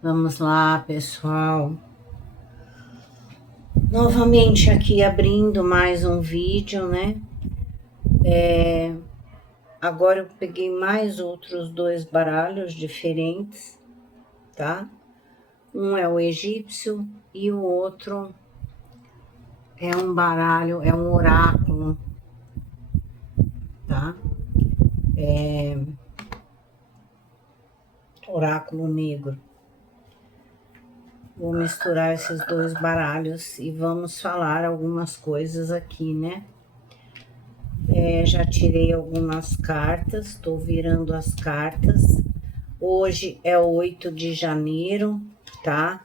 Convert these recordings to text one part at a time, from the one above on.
Vamos lá, pessoal. Novamente aqui abrindo mais um vídeo, né? Agora eu peguei mais outros dois baralhos diferentes, tá? Um é o egípcio e o outro é um baralho, é um oráculo, tá? Oráculo negro. Vou misturar esses dois baralhos e vamos falar algumas coisas aqui, né? Já tirei algumas cartas, estou virando as cartas. Hoje é 8 de janeiro, tá?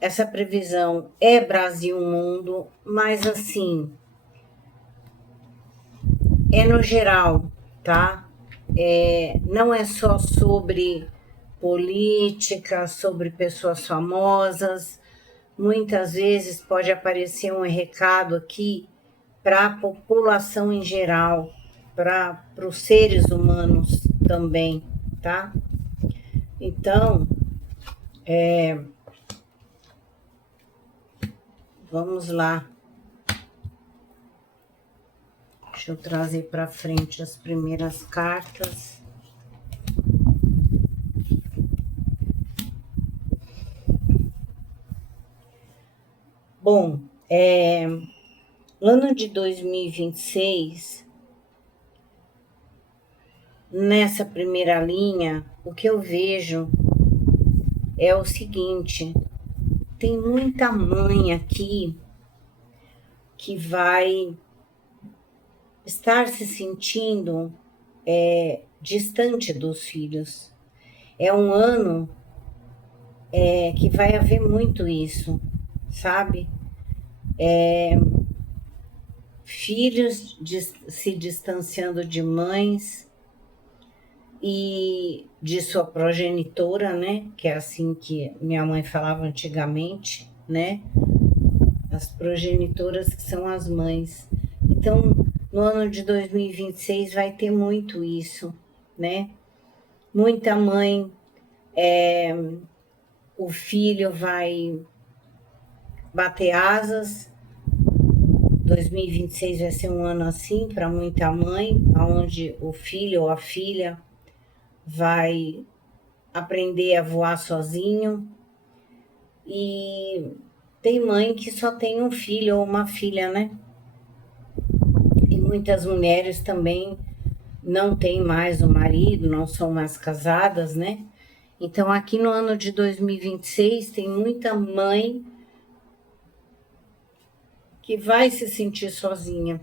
Essa previsão é Brasil Mundo, mas assim, é no geral, tá? Não é só sobre política, sobre pessoas famosas. Muitas vezes pode aparecer um recado aqui para a população em geral, para os seres humanos também, tá? Então, vamos lá. Deixa eu trazer para frente as primeiras cartas. Bom, ano de 2026, nessa primeira linha, o que eu vejo é o seguinte: tem muita mãe aqui que vai estar se sentindo distante dos filhos. É um ano que vai haver muito isso, sabe? Filhos se distanciando de mães e de sua progenitora, né? Que é assim que minha mãe falava antigamente, né? As progenitoras que são as mães. Então, no ano de 2026 vai ter muito isso, né? Muita mãe, o filho vai bater asas. 2026 vai ser um ano assim para muita mãe, onde o filho ou a filha vai aprender a voar sozinho. E tem mãe que só tem um filho ou uma filha, né? E muitas mulheres também não têm mais o marido, não são mais casadas, né? Então, aqui no ano de 2026, tem muita mãe que vai se sentir sozinha,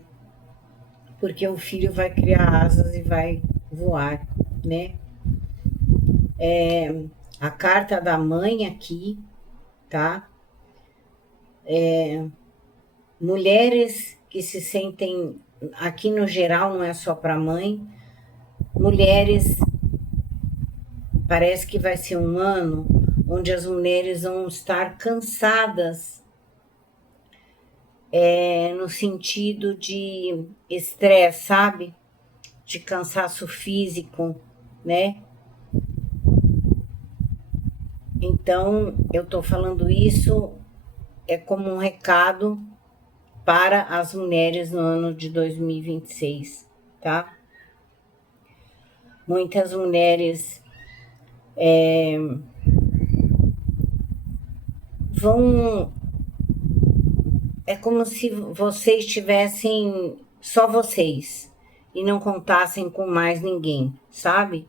porque o filho vai criar asas e vai voar, né? A carta da mãe aqui, tá? Mulheres que se sentem, aqui no geral, não é só para mãe, mulheres, parece que vai ser um ano onde as mulheres vão estar cansadas, no sentido de estresse, sabe? De cansaço físico, né? Então, eu tô falando isso como um recado para as mulheres no ano de 2026, tá? Muitas mulheres vão. É como se vocês tivessem só vocês e não contassem com mais ninguém, sabe?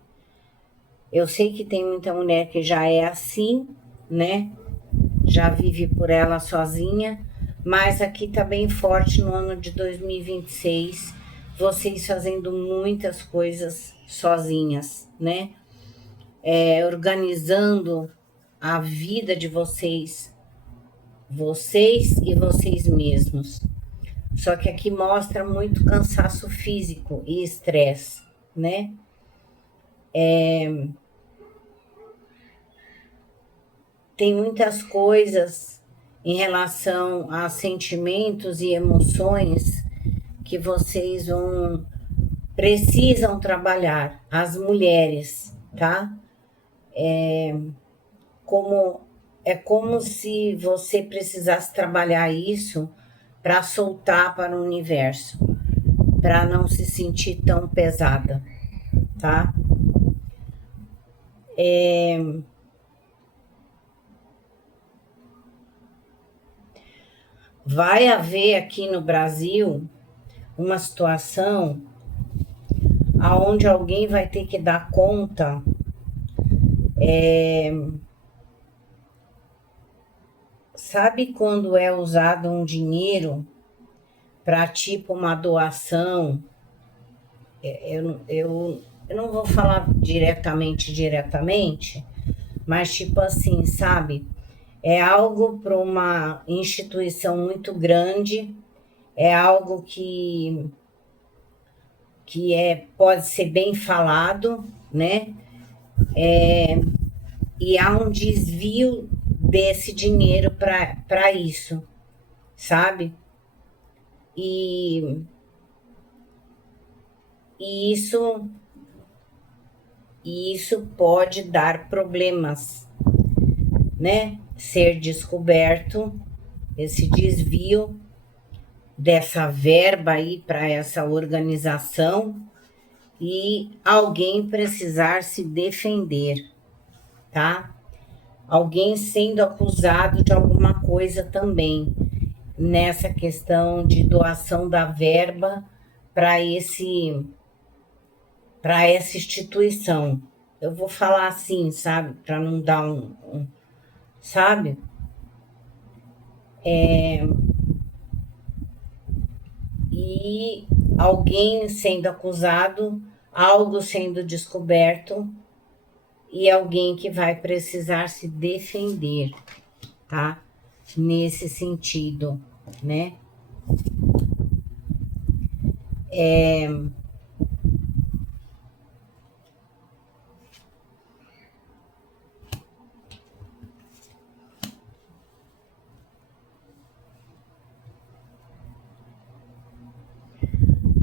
Eu sei que tem muita mulher que já é assim, né? Já vive por ela sozinha, mas aqui tá bem forte no ano de 2026, vocês fazendo muitas coisas sozinhas, né? Organizando a vida de vocês e vocês mesmos. Só que aqui mostra muito cansaço físico e estresse, né? Tem muitas coisas em relação a sentimentos e emoções que vocês precisam trabalhar, as mulheres, tá? como é como se você precisasse trabalhar isso para soltar para o universo, para não se sentir tão pesada, tá? Vai haver aqui no Brasil uma situação aonde alguém vai ter que dar conta, sabe quando é usado um dinheiro para tipo uma doação? Eu não vou falar diretamente, mas tipo assim, sabe? É algo para uma instituição muito grande, é algo pode ser bem falado, né? E há um desvio desse dinheiro para isso, sabe? E, e isso, e isso pode dar problemas, né? Ser descoberto esse desvio dessa verba aí para essa organização e alguém precisar se defender, tá? Alguém sendo acusado de alguma coisa também nessa questão de doação da verba para para essa instituição. Eu vou falar assim, sabe, para não dar sabe? E alguém sendo acusado, algo sendo descoberto e alguém que vai precisar se defender, tá? Nesse sentido, né?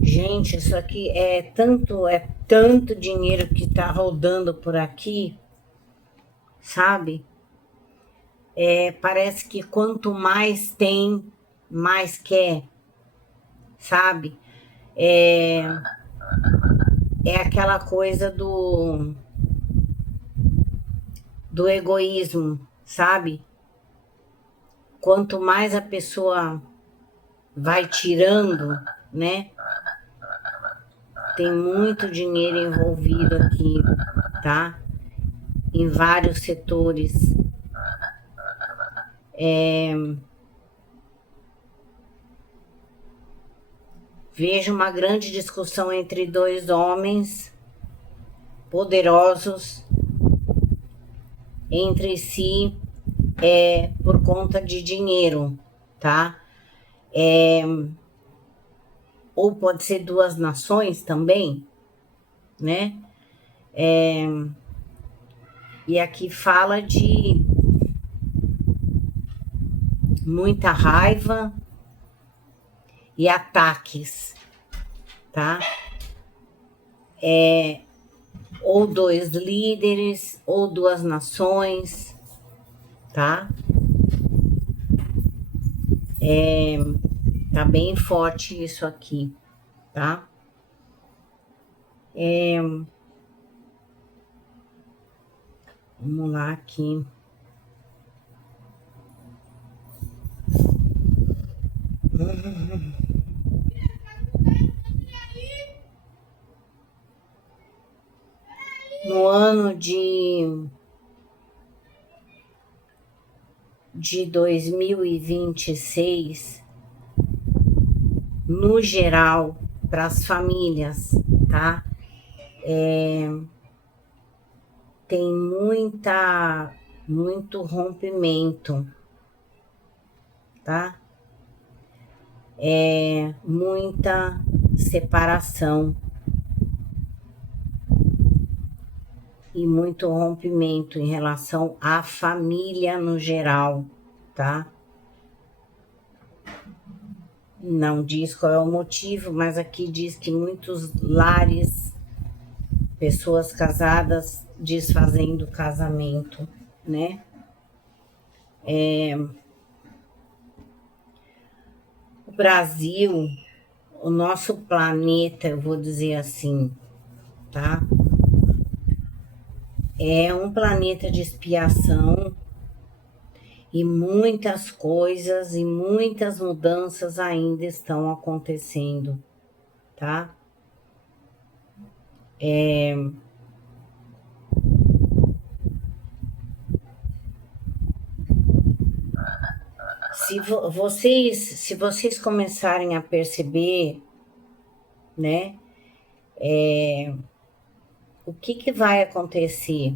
Gente, isso aqui é tanto dinheiro que tá rodando por aqui, sabe? Parece que quanto mais tem, mais quer, sabe? É, é aquela coisa do egoísmo, sabe? Quanto mais a pessoa vai tirando, né? Tem muito dinheiro envolvido aqui, tá? Em vários setores. Vejo uma grande discussão entre dois homens poderosos entre si por conta de dinheiro, tá? Ou pode ser duas nações também, né? E aqui fala de muita raiva e ataques, tá? Ou dois líderes, ou duas nações, tá? Tá bem forte isso aqui, tá? Vamos lá aqui. No ano de 2026, no geral, para as famílias, tá? Tem muito rompimento, tá? Muita separação e muito rompimento em relação à família no geral, tá? Não diz qual é o motivo, mas aqui diz que muitos lares pessoas casadas desfazendo o casamento, né? O Brasil, o nosso planeta, eu vou dizer assim, tá? É um planeta de expiação e muitas coisas e muitas mudanças ainda estão acontecendo, tá? Se vocês começarem a perceber, né, o que vai acontecer,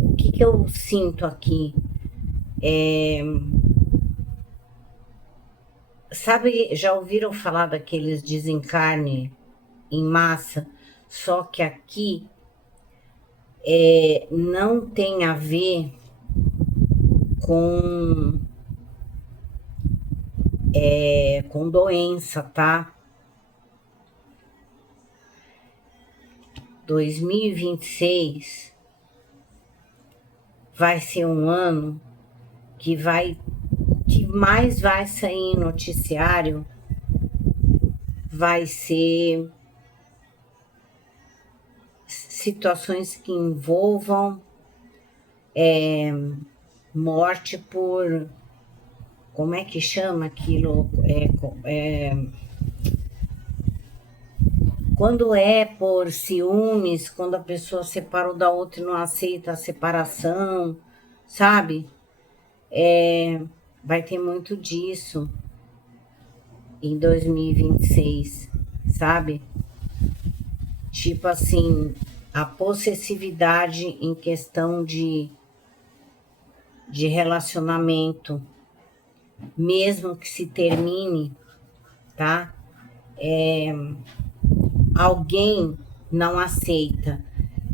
o que eu sinto aqui, sabe, já ouviram falar daqueles desencarne em massa? Só que aqui não tem a ver com doença, tá? 2026 vai ser um ano que mais vai sair em noticiário vai ser situações que envolvam morte por, como é que chama aquilo? Quando é por ciúmes, quando a pessoa separou da outra e não aceita a separação, sabe? Vai ter muito disso em 2026, sabe? Tipo assim, a possessividade em questão de relacionamento, mesmo que se termine, tá? Alguém não aceita.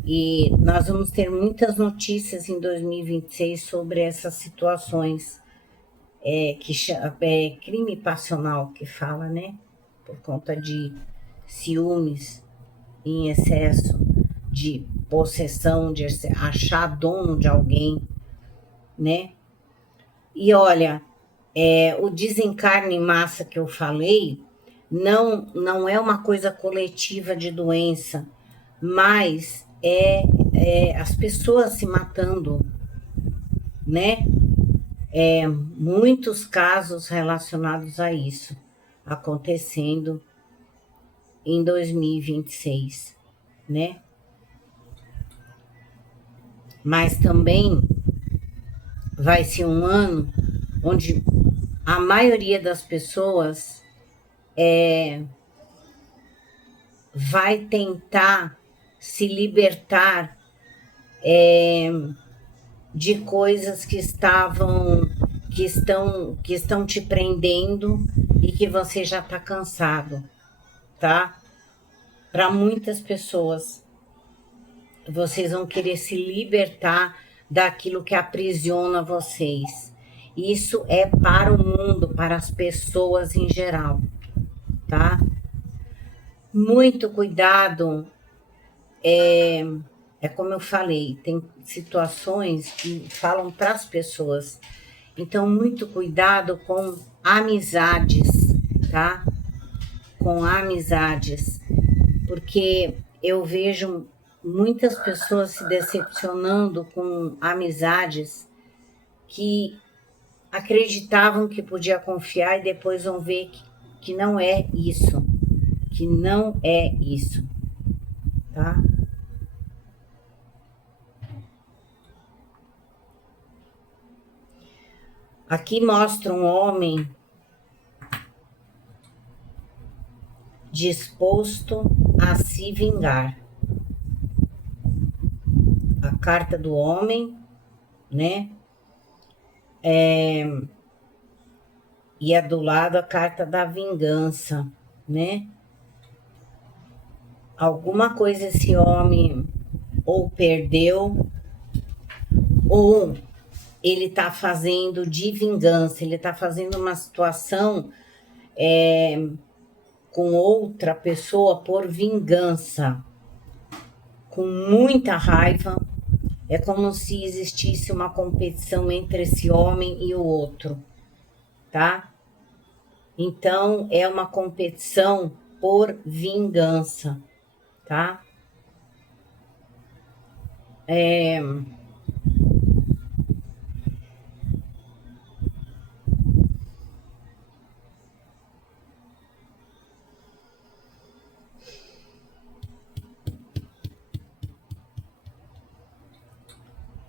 E nós vamos ter muitas notícias em 2026 sobre essas situações, crime passional que fala, né? Por conta de ciúmes em excesso, de possessão, de achar dono de alguém, né? E olha, o desencarne em massa que eu falei não é uma coisa coletiva de doença, mas as pessoas se matando, né? Muitos casos relacionados a isso acontecendo em 2026, né? Mas também vai ser um ano onde a maioria das pessoas vai tentar se libertar de coisas que estão te prendendo e que você já está cansado, tá? Para muitas pessoas, vocês vão querer se libertar daquilo que aprisiona vocês. Isso é para o mundo, para as pessoas em geral, tá? Muito cuidado, como eu falei, tem situações que falam para as pessoas. Então, muito cuidado com amizades, tá? Com amizades, porque eu vejo muitas pessoas se decepcionando com amizades que acreditavam que podia confiar e depois vão ver que não é isso, tá? Aqui mostra um homem disposto a se vingar. A carta do homem, né? E é do lado a carta da vingança, né? Alguma coisa esse homem ou perdeu, ou ele está fazendo de vingança, ele está fazendo uma situação com outra pessoa por vingança, com muita raiva. É como se existisse uma competição entre esse homem e o outro, tá? Então, é uma competição por vingança, tá?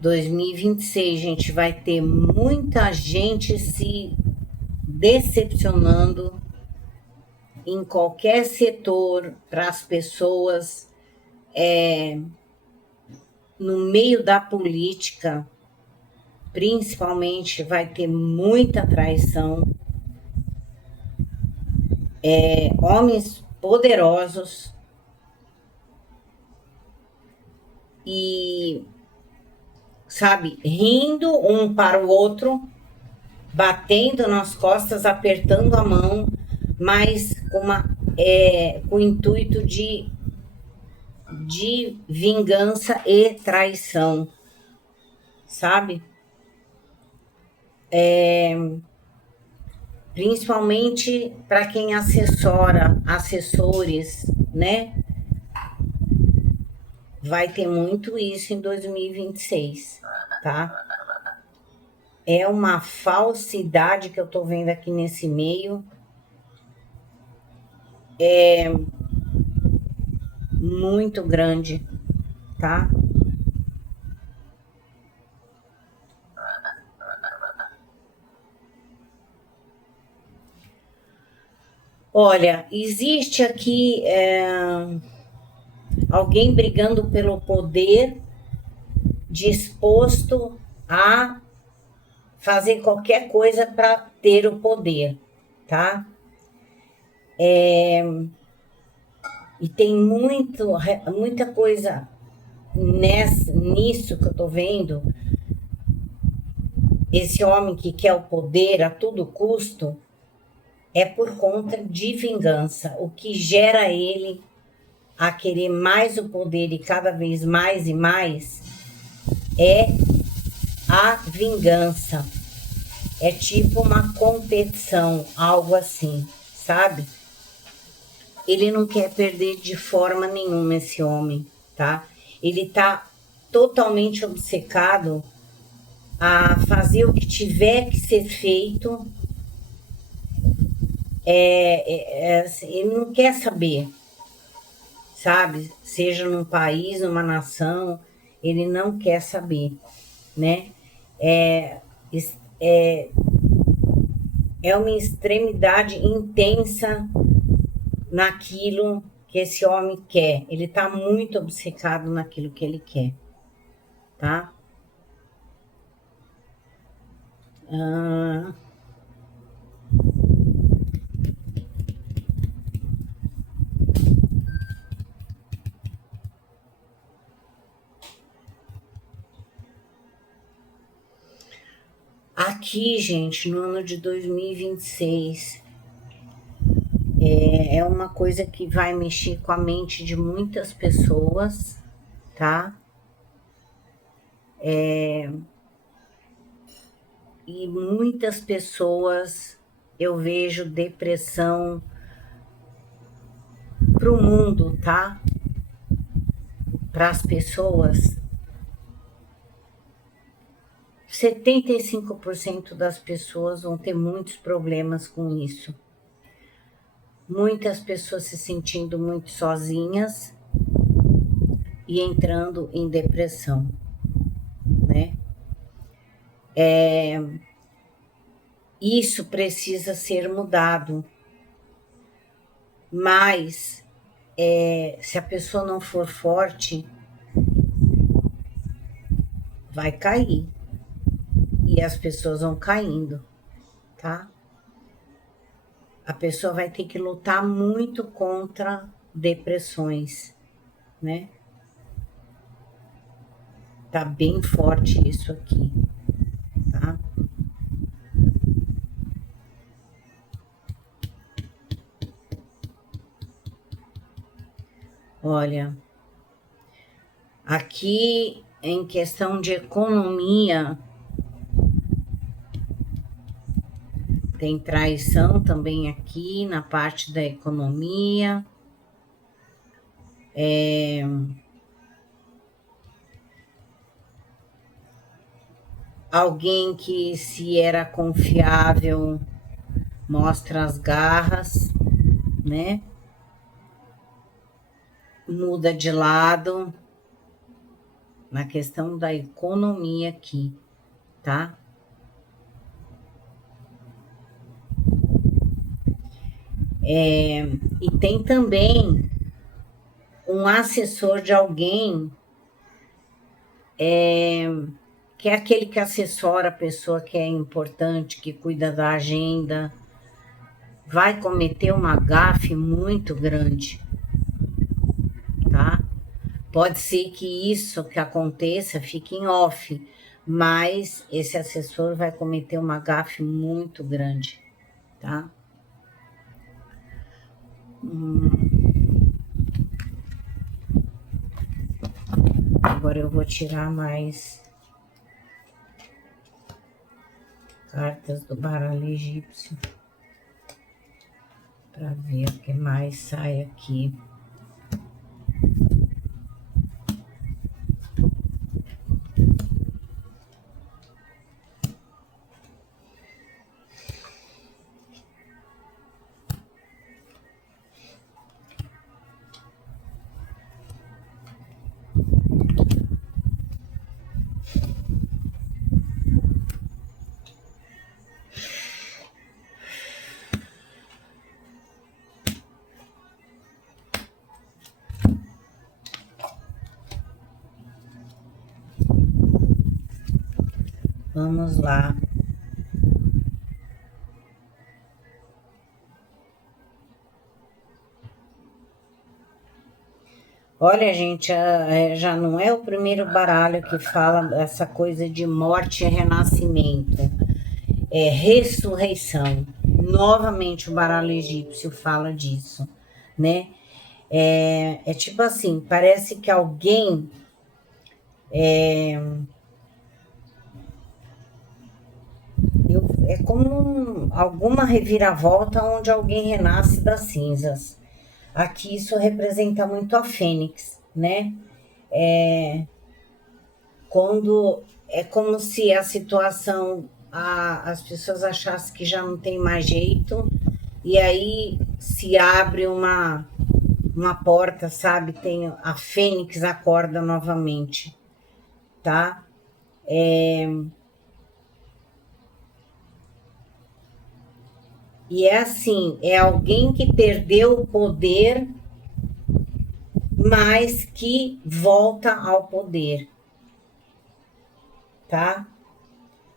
2026, gente, vai ter muita gente se decepcionando em qualquer setor para as pessoas, no meio da política, principalmente, vai ter muita traição. Homens poderosos e, sabe, rindo um para o outro, batendo nas costas, apertando a mão, mas com o intuito de vingança e traição, sabe? Principalmente para quem assessora, assessores, né? Vai ter muito isso em 2026, tá? É uma falsidade que eu tô vendo aqui nesse meio. Muito grande, tá? Olha, existe aqui alguém brigando pelo poder, disposto a fazer qualquer coisa para ter o poder, tá? E tem muita coisa nisso que eu tô vendo. Esse homem que quer o poder a todo custo é por conta de vingança. O que gera ele a querer mais o poder e cada vez mais e mais é a vingança. É tipo uma competição, algo assim, sabe? Ele não quer perder de forma nenhuma esse homem, tá? Ele tá totalmente obcecado a fazer o que tiver que ser feito. Ele não quer saber, sabe? Seja num país, numa nação, ele não quer saber, né? É, é uma extremidade intensa naquilo que esse homem quer. Ele tá muito obcecado naquilo que ele quer, tá? Aqui, gente, no ano de 2026, é uma coisa que vai mexer com a mente de muitas pessoas, tá? E muitas pessoas, eu vejo depressão pro mundo, tá? Para as pessoas, 75% das pessoas vão ter muitos problemas com isso. Muitas pessoas se sentindo muito sozinhas e entrando em depressão, né? Isso precisa ser mudado, mas se a pessoa não for forte, vai cair. E as pessoas vão caindo, tá? A pessoa vai ter que lutar muito contra depressões, né? Tá bem forte isso aqui, tá? Olha, Aqui, em questão de economia, tem traição também aqui na parte da economia. Alguém que, se era confiável, mostra as garras, né? Muda de lado na questão da economia aqui, tá? E tem também um assessor de alguém, que é aquele que assessora a pessoa que é importante, que cuida da agenda, vai cometer uma gafe muito grande, tá? Pode ser que isso que aconteça fique em off, mas esse assessor vai cometer uma gafe muito grande, tá? Agora eu vou tirar mais cartas do baralho egípcio para ver o que mais sai aqui. Vamos lá. Olha, gente, já não é o primeiro baralho que fala essa coisa de morte e renascimento. É ressurreição. Novamente o baralho egípcio fala disso, né? É tipo assim, parece que alguém é como alguma reviravolta onde alguém renasce das cinzas. Aqui isso representa muito a fênix, né? Quando é como se a situação, as pessoas achassem que já não tem mais jeito, e aí se abre uma porta, sabe? Tem a fênix acorda novamente, tá? E é assim, é alguém que perdeu o poder, mas que volta ao poder, tá?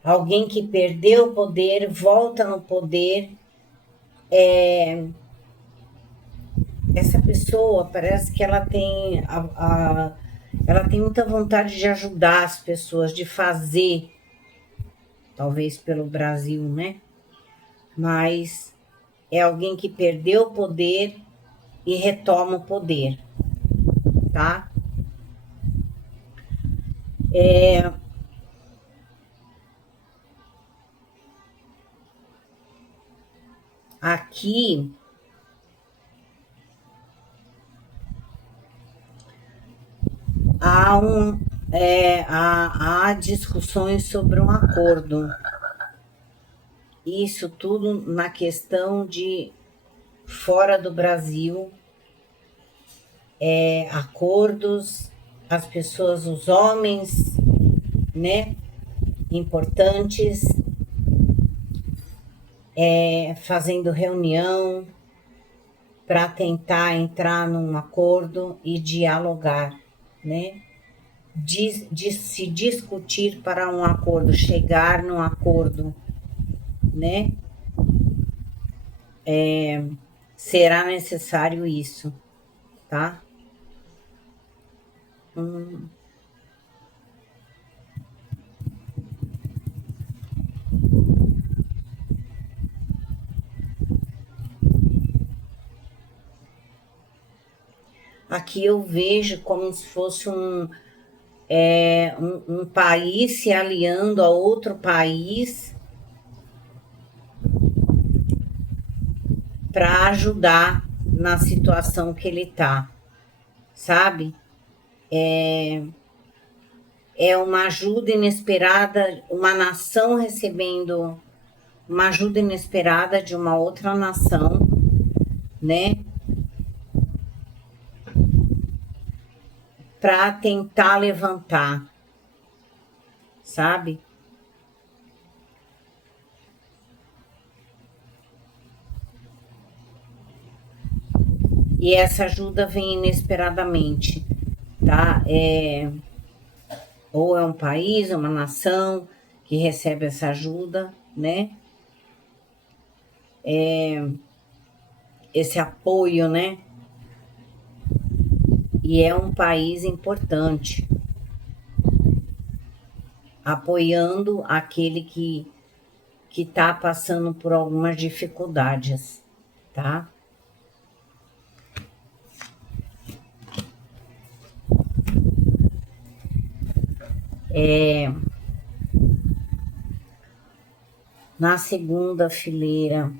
Alguém que perdeu o poder, volta no poder. Essa pessoa parece que ela tem ela tem muita vontade de ajudar as pessoas, de fazer, talvez pelo Brasil, né? Mas é alguém que perdeu o poder e retoma o poder, tá? Aqui há discussões sobre um acordo. Isso tudo na questão de fora do Brasil, acordos, as pessoas, os homens, né, importantes, fazendo reunião para tentar entrar num acordo e dialogar, né? De se discutir para um acordo, chegar num acordo, né? Será necessário isso, tá? Aqui eu vejo como se fosse um país se aliando a outro país para ajudar na situação que ele está, sabe? É uma ajuda inesperada, uma nação recebendo uma ajuda inesperada de uma outra nação, né? Para tentar levantar, sabe? E essa ajuda vem inesperadamente, tá? Ou é um país, uma nação que recebe essa ajuda, né? Esse apoio, né? E é um país importante, apoiando aquele que está passando por algumas dificuldades, tá? Na segunda fileira,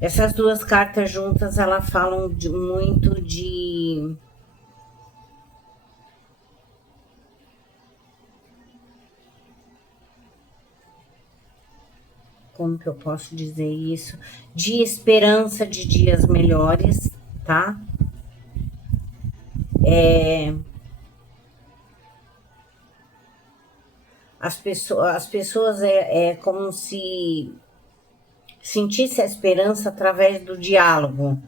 essas duas cartas juntas, elas falam muito de... Como que eu posso dizer isso? De esperança de dias melhores, tá? As pessoas é como se sentisse a esperança através do diálogo,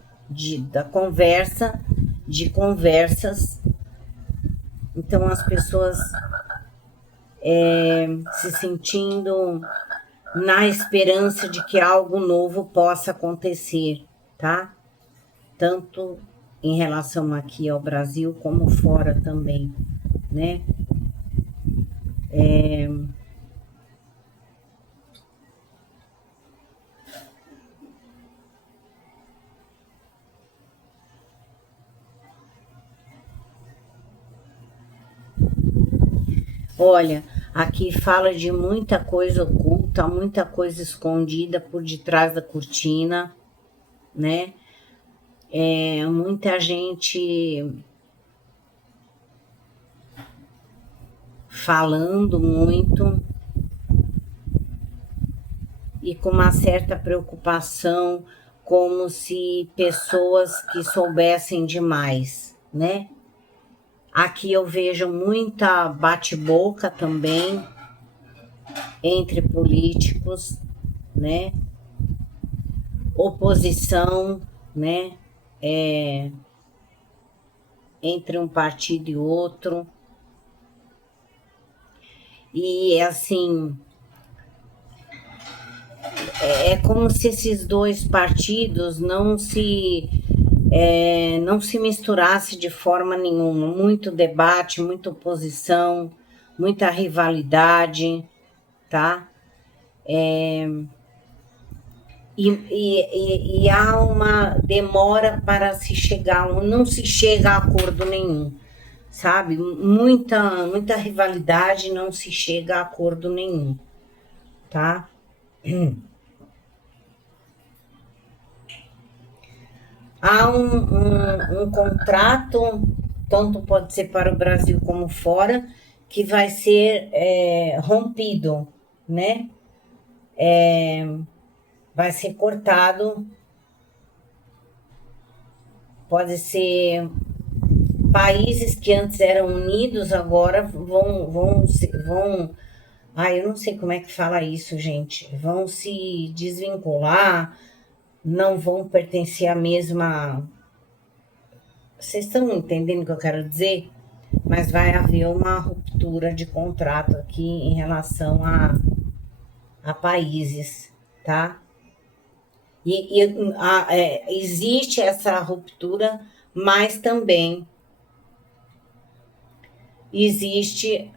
da conversa, de conversas. Então as pessoas se sentindo na esperança de que algo novo possa acontecer, tá? Tanto em relação aqui ao Brasil, como fora também, né? Olha, aqui fala de muita coisa oculta, muita coisa escondida por detrás da cortina, né? Muita gente falando muito e com uma certa preocupação, como se pessoas que soubessem demais, né? Aqui eu vejo muita bate-boca também entre políticos, né? Oposição, né? Entre um partido e outro. E assim, é como se esses dois partidos não se misturasse de forma nenhuma. Muito debate, muita oposição, muita rivalidade, tá? E há uma demora para se chegar, não se chega a acordo nenhum, sabe? Muita rivalidade, não se chega a acordo nenhum, tá? Há um contrato, tanto pode ser para o Brasil como fora, que vai ser rompido, né? Vai ser cortado. Pode ser países que antes eram unidos, agora vão eu não sei como é que fala isso, gente. Vão se desvincular, não vão pertencer à mesma... Vocês estão entendendo o que eu quero dizer? Mas vai haver uma ruptura de contrato aqui em relação a países, tá? Existe essa ruptura, mas também existe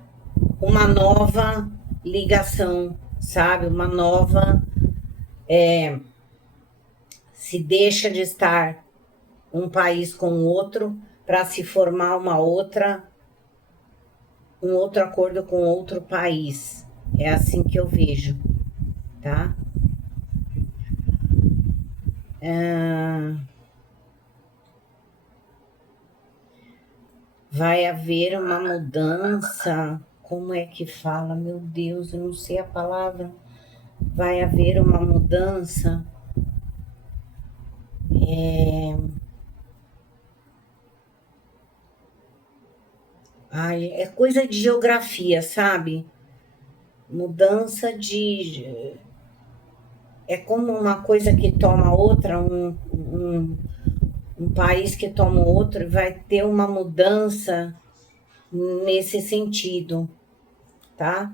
uma nova ligação, sabe? Uma nova se deixa de estar um país com o outro para se formar um outro acordo com outro país. É assim que eu vejo, tá? Vai haver uma mudança. Como é que fala? Meu Deus, eu não sei a palavra. Vai haver uma mudança. Ai, é coisa de geografia, sabe? Mudança de. É como uma coisa que toma outra, um país que toma outro, e vai ter uma mudança nesse sentido, tá?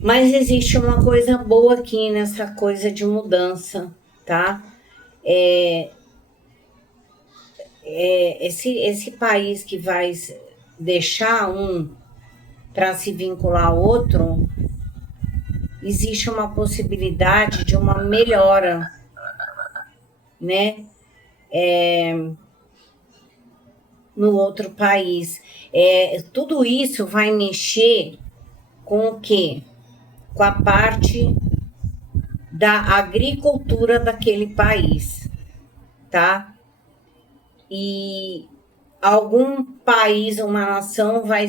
Mas existe uma coisa boa aqui nessa coisa de mudança, tá? Esse país que vai deixar um para se vincular ao outro, existe uma possibilidade de uma melhora, né? No outro país. Tudo isso vai mexer com o quê? Com a parte da agricultura daquele país, tá? E algum país, uma nação vai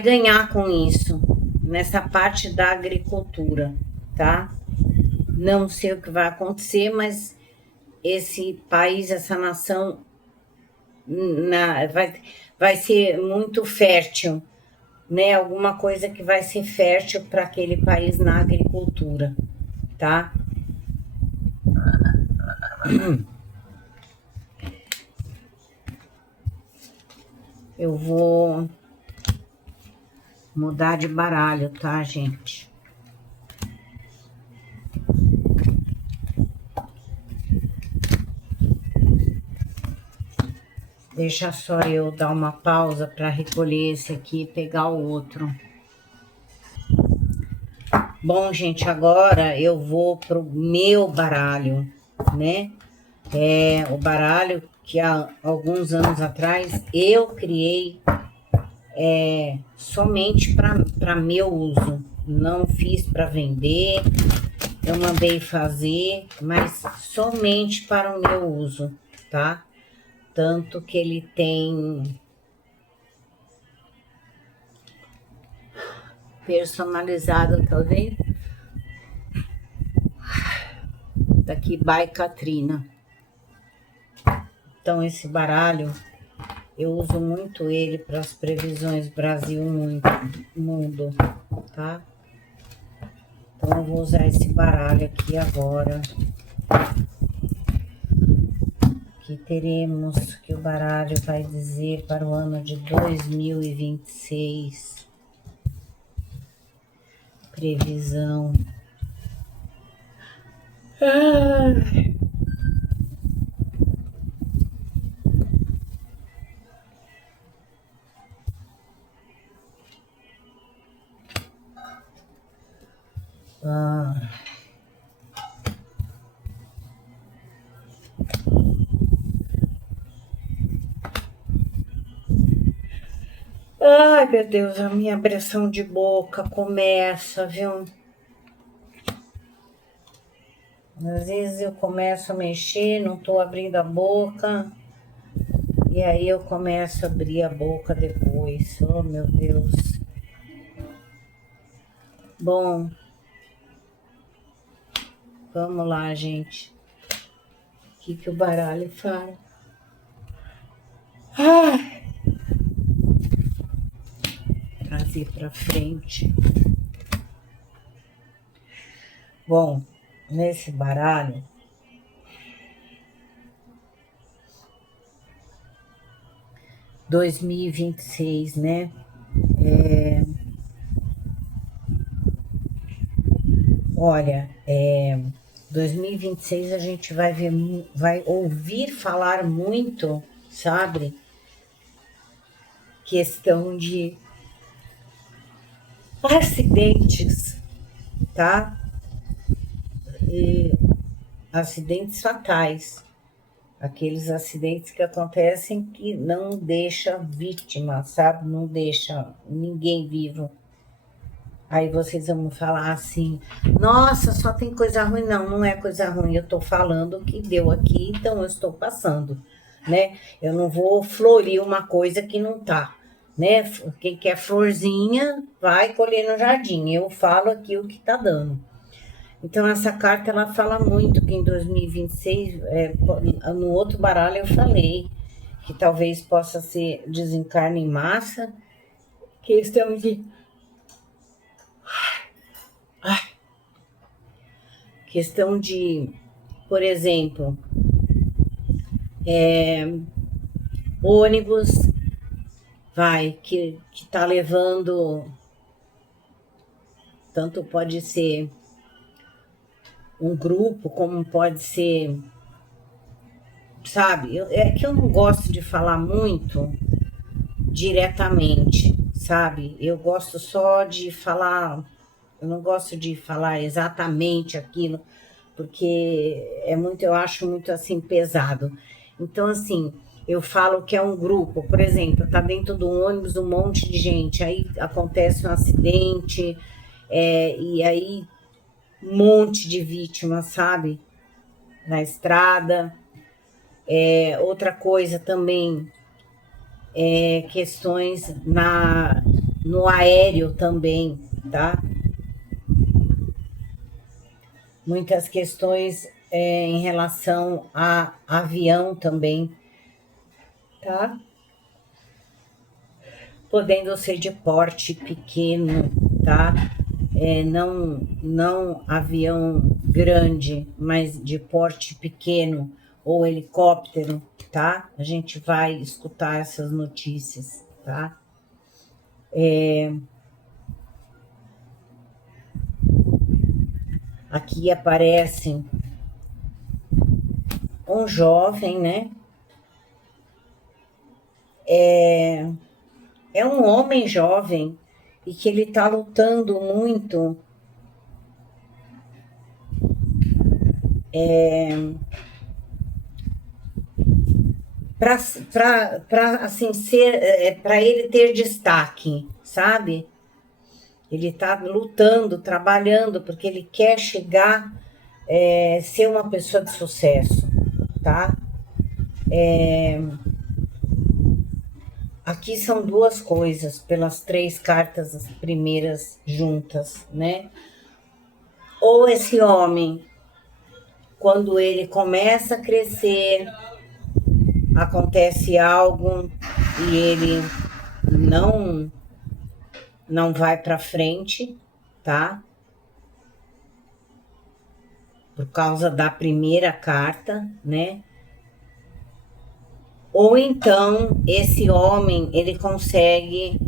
ganhar com isso, nessa parte da agricultura, tá? Não sei o que vai acontecer, mas esse país, essa nação, vai ser muito fértil, né? Alguma coisa que vai ser fértil para aquele país na agricultura, tá? Eu vou mudar de baralho, tá, gente? Deixa só eu dar uma pausa para recolher esse aqui e pegar o outro. Bom, gente, agora eu vou pro meu baralho, né? O baralho que há alguns anos atrás eu criei somente para meu uso. Não fiz para vender, eu mandei fazer, mas somente para o meu uso, tá? Tanto que ele tem personalizado, tá vendo? Daqui by Katrina. Então esse baralho eu uso muito ele para as previsões Brasil mundo, tá? Então eu vou usar esse baralho aqui agora. Que teremos, que o baralho vai dizer para o ano de 2026. Previsão. Ai, meu Deus, a minha pressão de boca começa, viu? Às vezes eu começo a mexer, não tô abrindo a boca, e aí eu começo a abrir a boca depois. Oh, meu Deus. Bom, vamos lá, gente. O que o baralho fala? Trazer para frente. Bom, nesse baralho, 2026, né? Olha, 2026 a gente vai ver, vai ouvir falar muito, sabe? Questão de acidentes, tá? E acidentes fatais. Aqueles acidentes que acontecem que não deixa vítima, sabe? Não deixa ninguém vivo. Aí vocês vão falar assim, nossa, só tem coisa ruim. Não, não é coisa ruim. Eu tô falando o que deu aqui, então eu estou passando, né? Eu não vou florir uma coisa que não tá, né? Quem quer florzinha, vai colher no jardim. Eu falo aqui o que tá dando. Então, essa carta, ela fala muito que em 2026, no outro baralho eu falei, que talvez possa ser desencarne em massa, questão de questão de, por exemplo, ônibus que tá levando, tanto pode ser um grupo, como pode ser, sabe? É que eu não gosto de falar muito diretamente, sabe? Eu gosto só de falar, eu não gosto de falar exatamente aquilo, porque é muito, eu acho muito assim pesado. Então, assim, eu falo que é um grupo, por exemplo, tá dentro do ônibus um monte de gente, aí acontece um acidente, e aí um monte de vítimas, sabe? Na estrada. Outra coisa também questões no aéreo também, tá? Muitas questões em relação a avião também, tá? Podendo ser de porte pequeno, tá? Não avião grande, mas de porte pequeno ou helicóptero, tá? A gente vai escutar essas notícias, tá? Aqui aparece um jovem, né? É um homem jovem e que ele está lutando muito para assim ser para ele ter destaque, sabe? Ele está lutando, trabalhando porque ele quer chegar ser uma pessoa de sucesso, tá? Aqui são duas coisas pelas três cartas as primeiras juntas, né? Ou esse homem, quando ele começa a crescer, acontece algo e ele não não vai para frente, tá? Por causa da primeira carta, né? Ou então esse homem ele consegue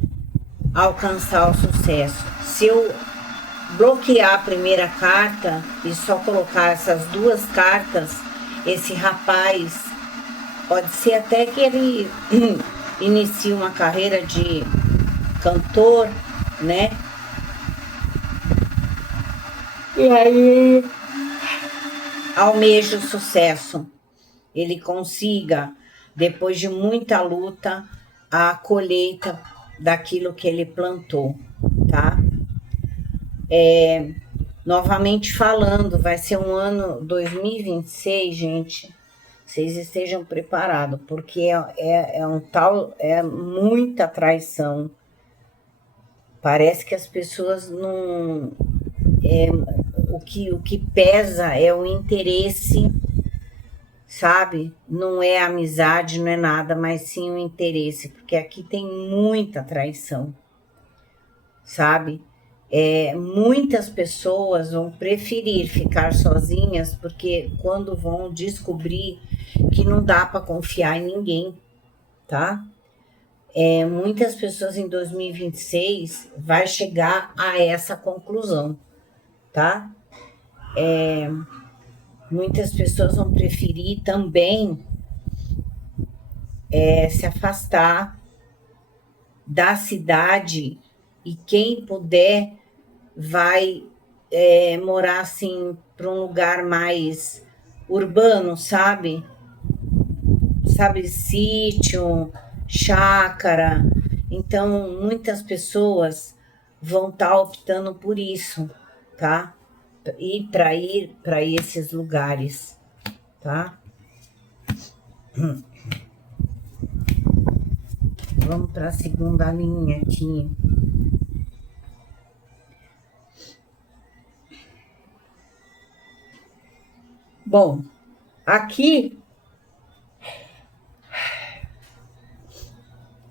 alcançar o sucesso. Se eu bloquear a primeira carta e só colocar essas duas cartas, esse rapaz pode ser até que ele inicie uma carreira de cantor, né? E aí almeja o sucesso. Ele consiga, depois de muita luta, a colheita daquilo que ele plantou, tá? Novamente falando, vai ser um ano 2026, gente. Vocês estejam preparados, porque é um tal, é muita traição. Parece que as pessoas não. O que pesa é o interesse, sabe? Não é amizade, não é nada, mas sim o interesse, porque aqui tem muita traição, sabe? Muitas pessoas vão preferir ficar sozinhas porque quando vão descobrir que não dá para confiar em ninguém, tá? Muitas pessoas em 2026 vai chegar a essa conclusão, tá? Muitas pessoas vão preferir também se afastar da cidade e quem puder vai morar assim para um lugar mais urbano, sabe? Sabe, sítio, chácara. Então, muitas pessoas vão estar optando por isso, tá? Ir para esses lugares, tá? Vamos para a segunda linha aqui. Bom, aqui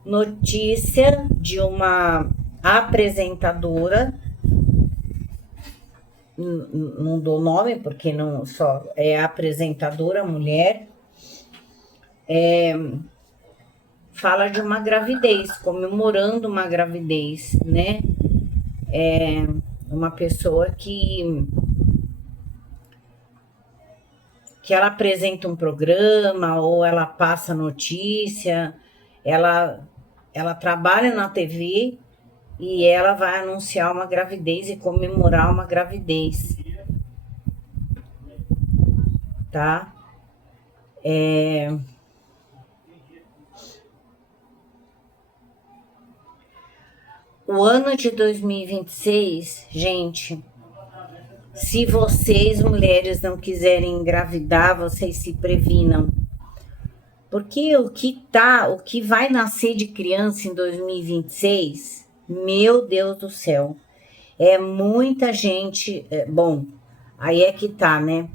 notícia de uma apresentadora, não dou nome porque não só é apresentadora, mulher, fala de uma gravidez, comemorando uma gravidez, né? Uma pessoa que ela apresenta um programa ou ela passa notícia, ela trabalha na TV e ela vai anunciar uma gravidez e comemorar uma gravidez, tá? O ano de 2026, gente, se vocês, mulheres, não quiserem engravidar, vocês se previnam. Porque o que vai nascer de criança em 2026, meu Deus do céu, é muita gente, bom, aí é que tá, né?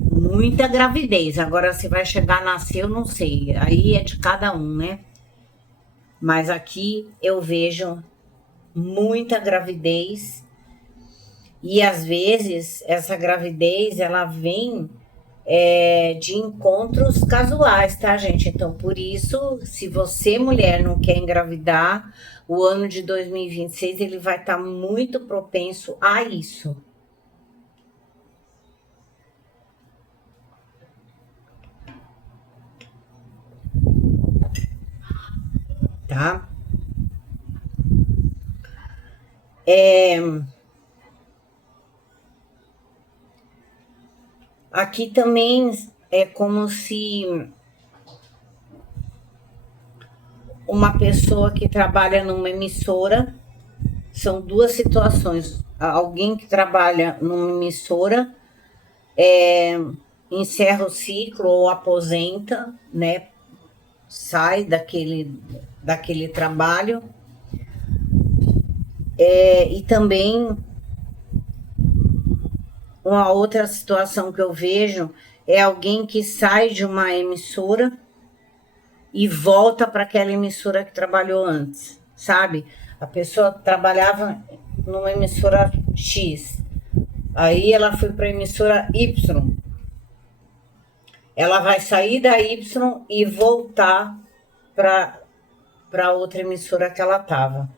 Muita gravidez. Agora, se vai chegar a nascer, eu não sei. Aí é de cada um, né? Mas aqui eu vejo muita gravidez e às vezes essa gravidez ela vem de encontros casuais, tá, gente? Então, por isso, se você, mulher, não quer engravidar, o ano de 2026 ele vai estar muito propenso a isso. Tá? Aqui também é como se uma pessoa que trabalha numa emissora, são duas situações. Alguém que trabalha numa emissora encerra o ciclo ou aposenta, né? Sai daquele trabalho. E também uma outra situação que eu vejo é alguém que sai de uma emissora e volta para aquela emissora que trabalhou antes, sabe? A pessoa trabalhava numa emissora X, aí ela foi para a emissora Y. Ela vai sair da Y e voltar para outra emissora que ela estava,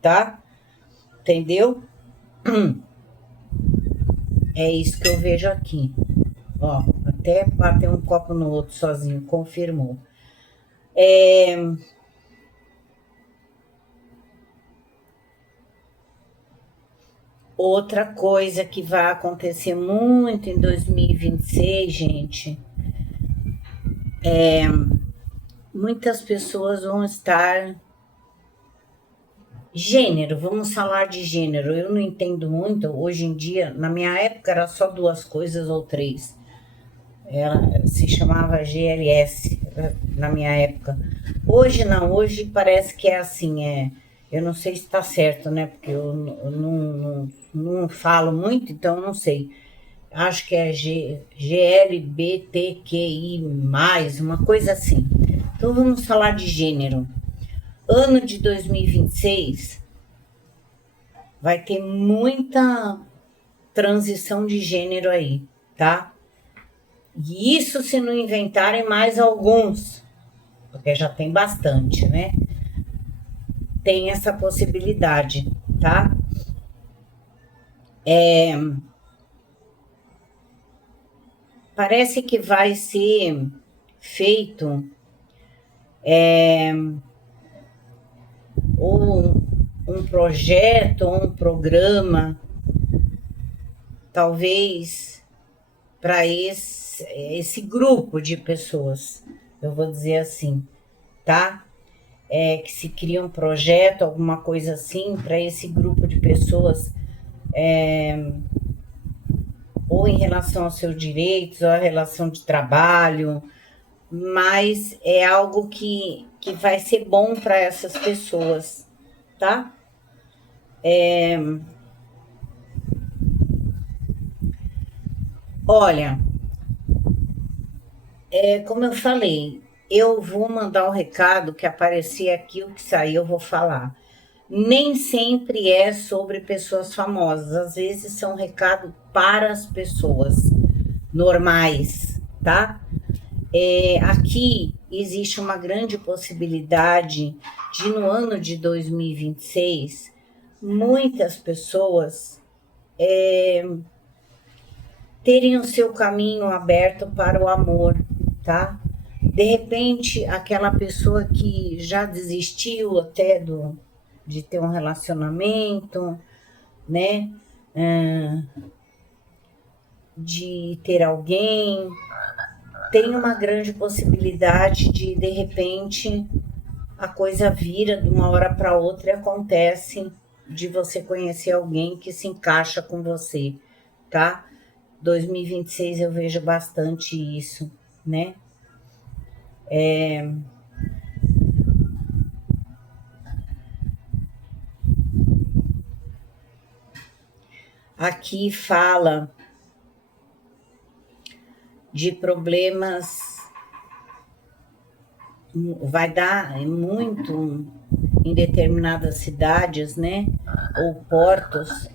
tá? Entendeu? É isso que eu vejo aqui. Ó, até bater um copo no outro sozinho, confirmou. Outra coisa que vai acontecer muito em 2026, gente, muitas pessoas vão estar... Gênero, vamos falar de gênero. Eu não entendo muito. Hoje em dia, na minha época, era só duas coisas ou três. Ela se chamava GLS na minha época. Hoje não, hoje parece que é assim. Eu não sei se está certo, né? Porque eu não falo muito, então eu não sei. Acho que é GLBTQI, uma coisa assim. Então vamos falar de gênero. Ano de 2026 vai ter muita transição de gênero aí, tá? E isso se não inventarem mais alguns, porque já tem bastante, né? Tem essa possibilidade, tá? Parece que vai ser feito ou um projeto, ou um programa, talvez para esse grupo de pessoas, eu vou dizer assim, tá? Que se cria um projeto, alguma coisa assim, para esse grupo de pessoas, ou em relação aos seus direitos, ou a relação de trabalho, mas é algo que vai ser bom para essas pessoas, tá? Olha, como eu falei, eu vou mandar o recado que aparecer aqui, o que sair eu vou falar. Nem sempre é sobre pessoas famosas, às vezes são recados para as pessoas normais, tá? Aqui existe uma grande possibilidade de, no ano de 2026, muitas pessoas terem o seu caminho aberto para o amor, tá? De repente, aquela pessoa que já desistiu até de ter um relacionamento, né? De ter alguém, tem uma grande possibilidade de repente, a coisa vira de uma hora para outra e acontece de você conhecer alguém que se encaixa com você, tá? 2026 eu vejo bastante isso, né? Aqui fala de problemas, vai dar muito em determinadas cidades, né? Ou portos,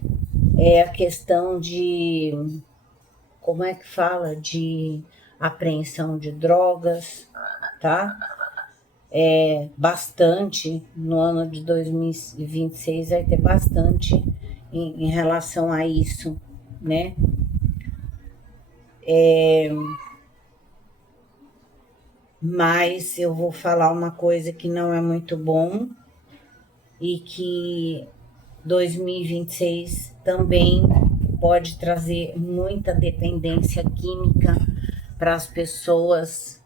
é a questão de, como é que fala? De apreensão de drogas, tá? Bastante no ano de 2026 vai ter bastante em relação a isso, né? Mas eu vou falar uma coisa que não é muito bom e que 2026 também pode trazer muita dependência química para as pessoas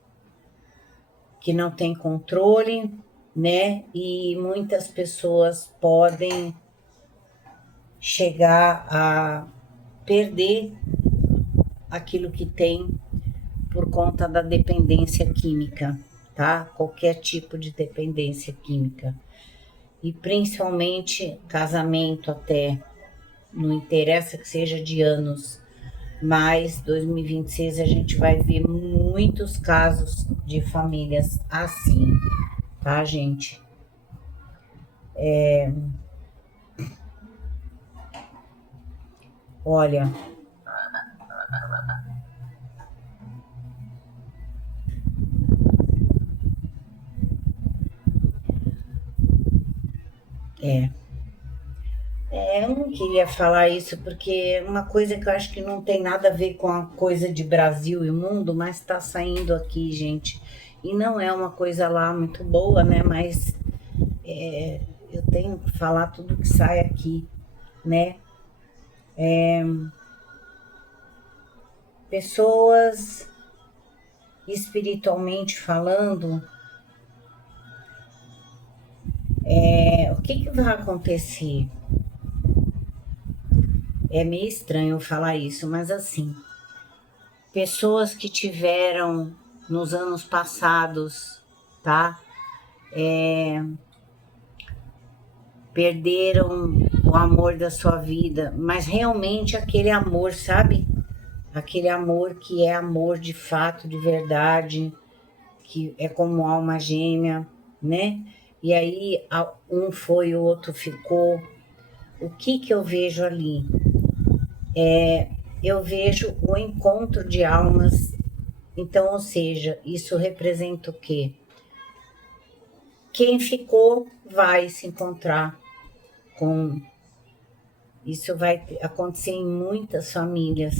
que não têm controle, né? E muitas pessoas podem chegar a perder aquilo que tem por conta da dependência química, tá? Qualquer tipo de dependência química. E principalmente casamento até, não interessa que seja de anos, mas 2026 a gente vai ver muitos casos de famílias assim, tá, gente? Olha, é, eu não queria falar isso porque é uma coisa que eu acho que não tem nada a ver com a coisa de Brasil e mundo, mas está saindo aqui, gente. E não é uma coisa lá muito boa, né? Mas eu tenho que falar tudo que sai aqui, né? Pessoas espiritualmente falando, o que vai acontecer? É meio estranho eu falar isso, mas assim, pessoas que tiveram nos anos passados, tá? Perderam o amor da sua vida, mas realmente aquele amor, sabe? Aquele amor que é amor de fato, de verdade, que é como alma gêmea, né? E aí um foi, o outro ficou. o que eu vejo ali? Eu vejo o encontro de almas. Então, ou seja, isso representa o quê? Quem ficou vai se encontrar com... Isso vai acontecer em muitas famílias.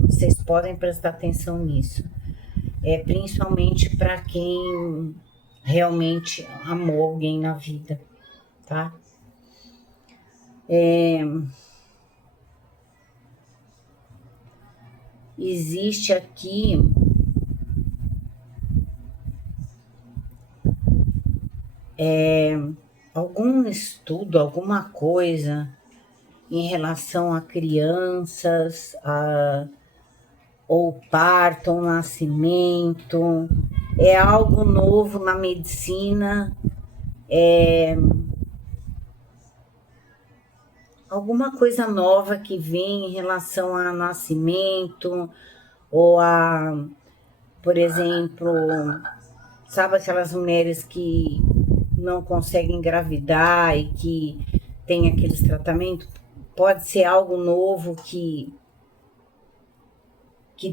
Vocês podem prestar atenção nisso. Principalmente para quem realmente amou alguém na vida, tá? Existe aqui algum estudo, alguma coisa em relação a crianças, ou parto, ou nascimento. É algo novo na medicina, alguma coisa nova que vem em relação a nascimento, ou a, por exemplo, sabe aquelas mulheres que não conseguem engravidar e que tem aqueles tratamentos? Pode ser algo novo que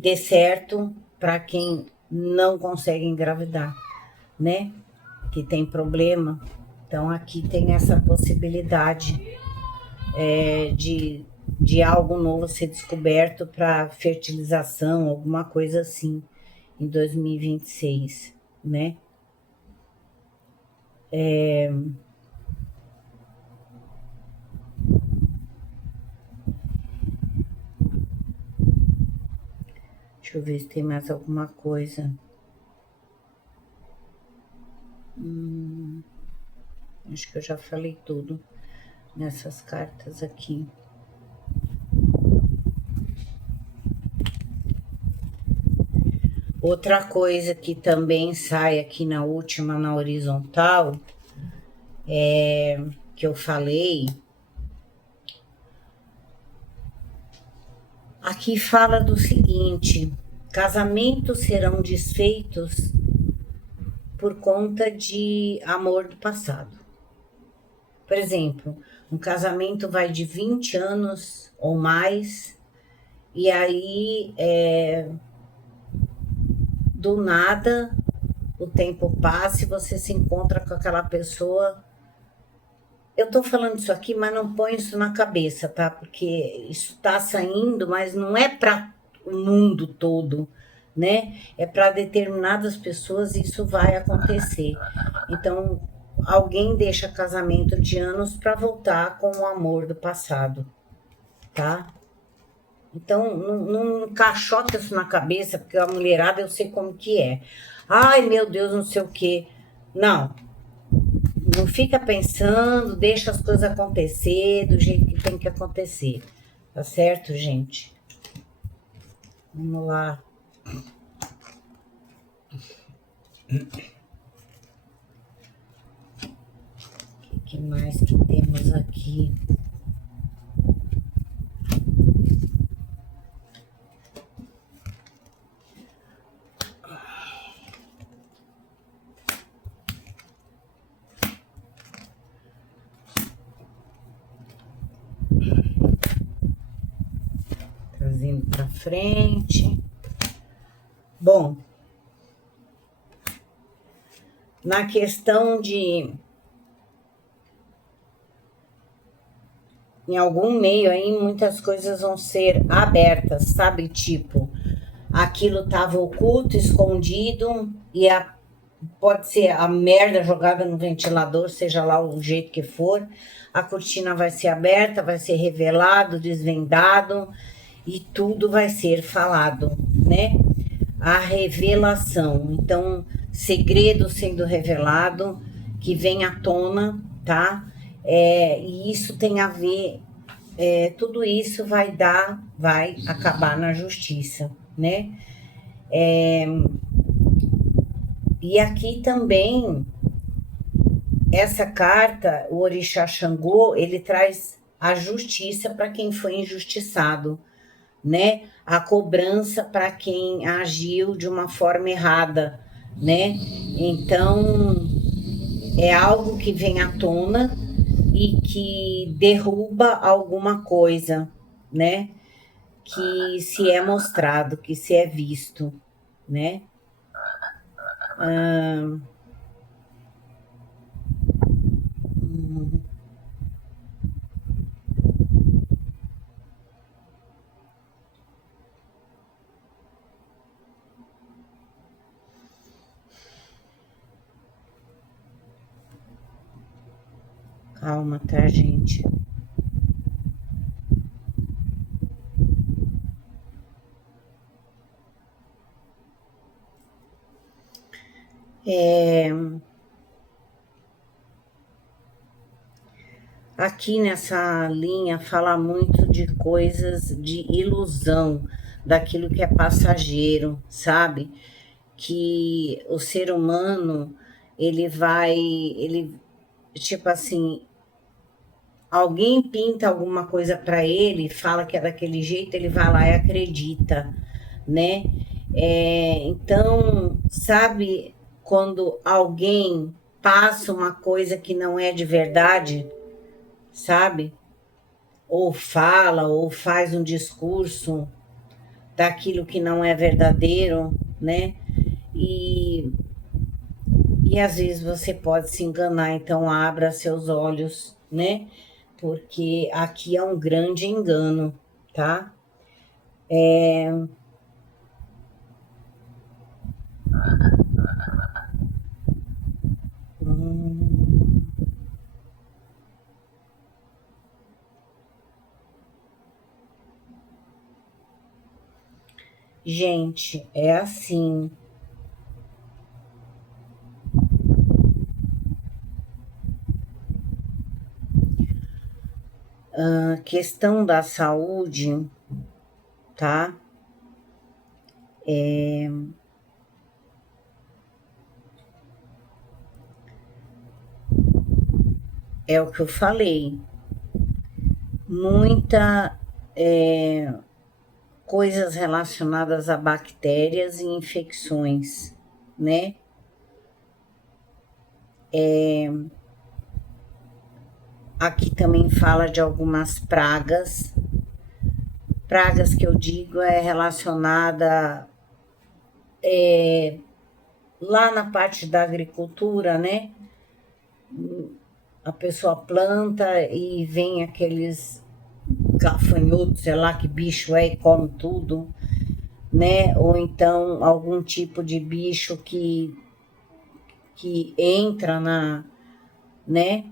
dê certo para quem não consegue engravidar, né? Que tem problema. Então, aqui tem essa possibilidade de algo novo ser descoberto para fertilização, alguma coisa assim, em 2026, né? Deixa eu ver se tem mais alguma coisa. Acho que eu já falei tudo nessas cartas aqui. Outra coisa que também sai aqui na última, na horizontal, que eu falei, aqui fala do seguinte: casamentos serão desfeitos por conta de amor do passado. Por exemplo, um casamento vai de 20 anos ou mais, e aí do nada o tempo passa e você se encontra com aquela pessoa. Eu tô falando isso aqui, mas não põe isso na cabeça, tá? Porque isso tá saindo, mas não é para o mundo todo, né? É para determinadas pessoas e isso vai acontecer. Então, alguém deixa casamento de anos para voltar com o amor do passado, tá? Então, não encaixota isso na cabeça, porque a mulherada eu sei como que é. Ai, meu Deus, não sei o quê. Não fica pensando, deixa as coisas acontecer do jeito que tem que acontecer. Tá certo, gente? Vamos lá. O que mais que temos aqui? Trazendo para frente. Bom, na questão de... Em algum meio aí, muitas coisas vão ser abertas, sabe? Tipo, aquilo estava oculto, escondido, e pode ser a merda jogada no ventilador, seja lá o jeito que for. A cortina vai ser aberta, vai ser revelado, desvendado, e tudo vai ser falado, né? A revelação. Então, segredo sendo revelado, que vem à tona, tá? E isso tem a ver, tudo isso vai acabar na justiça, né? E aqui também, essa carta, o Orixá Xangô, ele traz a justiça para quem foi injustiçado, né? A cobrança para quem agiu de uma forma errada, né? Então, é algo que vem à tona e que derruba alguma coisa, né? Que se é mostrado, que se é visto, né? Calma, tá, gente? Aqui nessa linha fala muito de coisas de ilusão, daquilo que é passageiro, sabe? Que o ser humano, ele, tipo assim, alguém pinta alguma coisa para ele, fala que é daquele jeito, ele vai lá e acredita, né? Então, sabe quando alguém passa uma coisa que não é de verdade, sabe? Ou fala, ou faz um discurso daquilo que não é verdadeiro, né? E, e às vezes você pode se enganar, então abra seus olhos, né? Porque aqui é um grande engano, tá? Gente, é assim. A questão da saúde, tá? É o que eu falei. Muita coisas relacionadas a bactérias e infecções, né? Aqui também fala de algumas pragas. Pragas que eu digo é relacionada lá na parte da agricultura, né? A pessoa planta e vem aqueles gafanhotos, sei lá que bicho é e come tudo, né? Ou então algum tipo de bicho que entra né?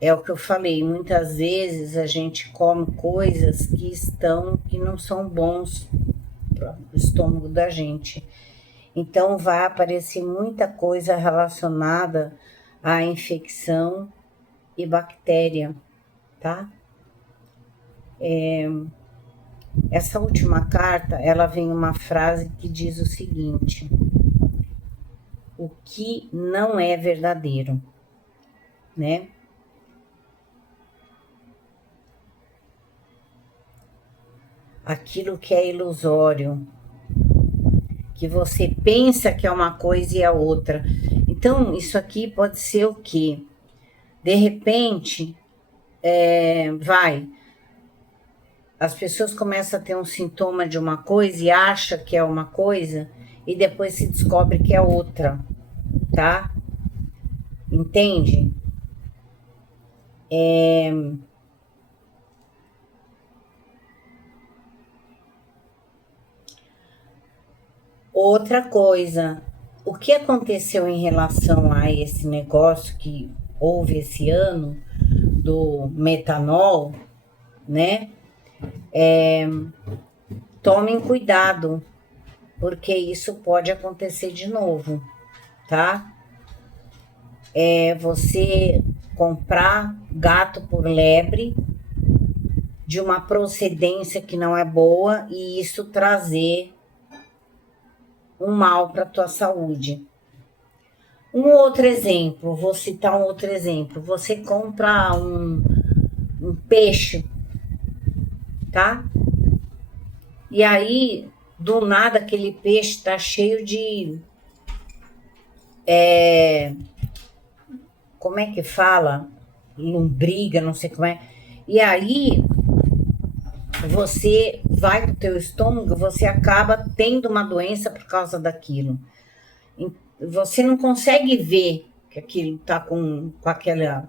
É o que eu falei, muitas vezes a gente come coisas que não são bons para o estômago da gente. Então vai aparecer muita coisa relacionada à infecção e bactéria, tá? Essa última carta, ela vem uma frase que diz o seguinte: o que não é verdadeiro, né? Aquilo que é ilusório, que você pensa que é uma coisa e é outra. Então, isso aqui pode ser o quê? De repente, as pessoas começam a ter um sintoma de uma coisa e acha que é uma coisa e depois se descobre que é outra, tá? Entende? Outra coisa, o que aconteceu em relação a esse negócio que houve esse ano do metanol, né? Tomem cuidado, porque isso pode acontecer de novo, tá? É você comprar gato por lebre de uma procedência que não é boa e isso trazer um mal para a tua saúde. Um outro exemplo, vou citar um outro exemplo. Você compra um peixe, tá? E aí, do nada, aquele peixe está cheio de como é que fala? Lombriga, não sei como é. E aí você vai pro teu estômago, você acaba tendo uma doença por causa daquilo. Você não consegue ver que aquilo tá com aquela,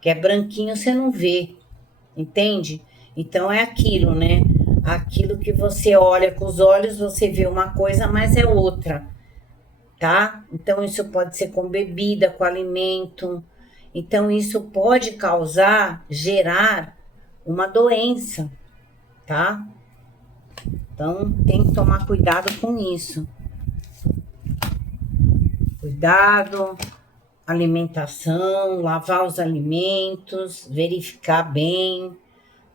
que é branquinho, você não vê, entende? Então é aquilo, né? Aquilo que você olha com os olhos, você vê uma coisa, mas é outra, tá? Então isso pode ser com bebida, com alimento. Então isso pode causar, gerar uma doença, tá? Então tem que tomar cuidado com isso. Cuidado, alimentação, lavar os alimentos, verificar bem,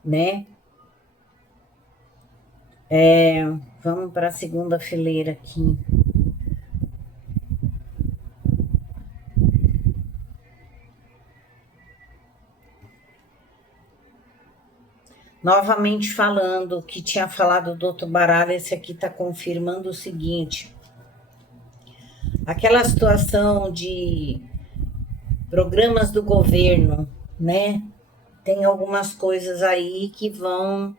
né? Vamos para a segunda fileira aqui. Novamente falando o que tinha falado o doutor Baralho, esse aqui está confirmando o seguinte. Aquela situação de programas do governo, né? Tem algumas coisas aí que vão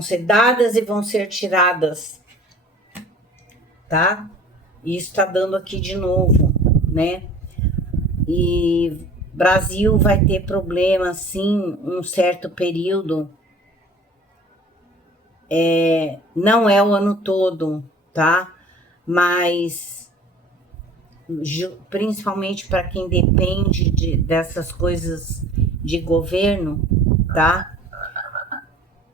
ser dadas e vão ser tiradas, tá? E isso está dando aqui de novo, né? E Brasil vai ter problema, sim, um certo período. Não é o ano todo, tá? Mas principalmente para quem depende dessas coisas de governo, tá?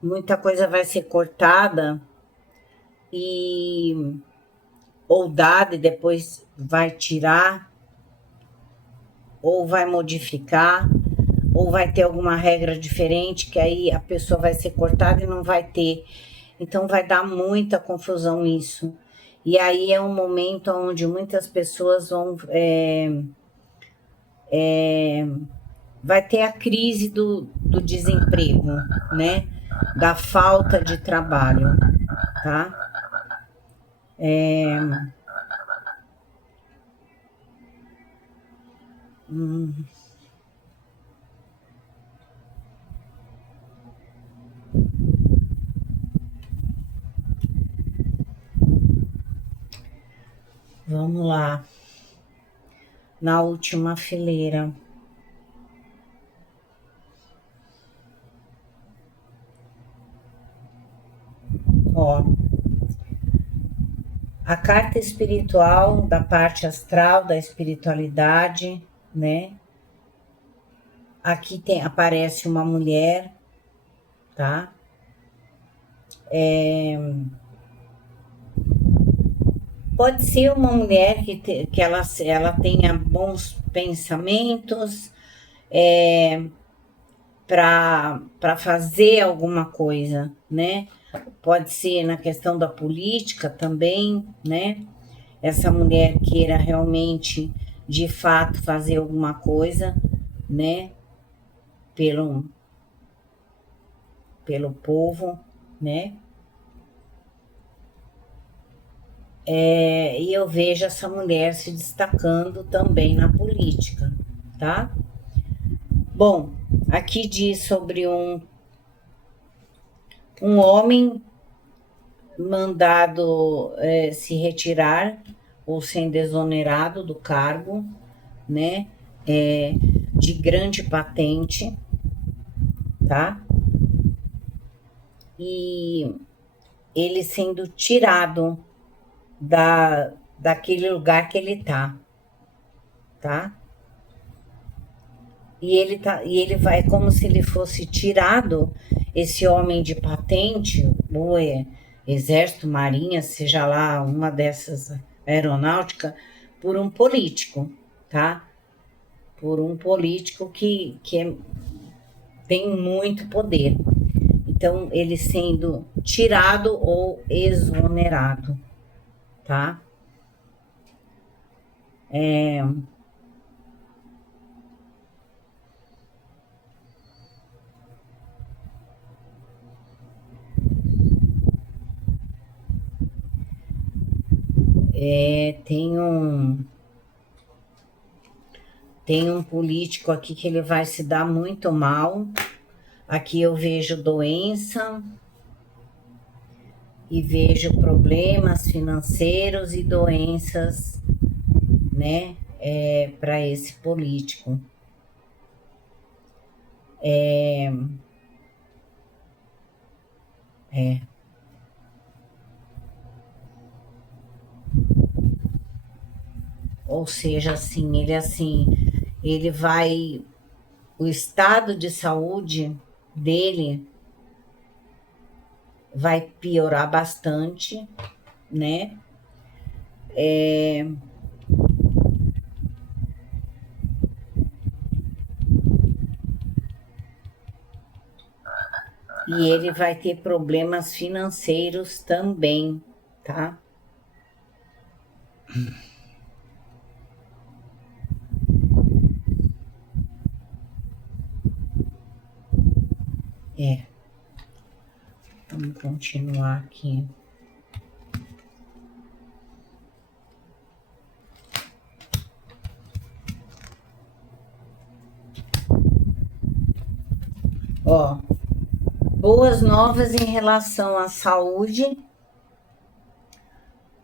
Muita coisa vai ser cortada e ou dada e depois vai tirar, ou vai modificar, ou vai ter alguma regra diferente, que aí a pessoa vai ser cortada e não vai ter. Então vai dar muita confusão isso. E aí é um momento onde muitas pessoas vão... vai ter a crise do desemprego, né? Da falta de trabalho, tá? Vamos lá. Na última fileira. Ó, a carta espiritual da parte astral, da espiritualidade, né? Aqui aparece uma mulher, tá? Pode ser uma mulher que ela tenha bons pensamentos para fazer alguma coisa, né? Pode ser na questão da política também, né? Essa mulher queira realmente, de fato, fazer alguma coisa, né? Pelo povo, né? E eu vejo essa mulher se destacando também na política, tá? Bom, aqui diz sobre um homem mandado se retirar ou ser desonerado do cargo, né? De grande patente, tá? E ele sendo tirado daquele lugar que ele tá? E ele vai como se ele fosse tirado, esse homem de patente, ou exército, marinha, seja lá uma dessas aeronáutica, por um político, tá? Por um político que tem muito poder. Então, ele sendo tirado ou exonerado, tá? Tem Tem um político aqui que ele vai se dar muito mal. Aqui eu vejo doença e vejo problemas financeiros e doenças, né, para esse político. Ou seja, ele vai, o estado de saúde dele vai piorar bastante, né? E ele vai ter problemas financeiros também, tá? Vamos continuar aqui. Ó, boas novas em relação à saúde,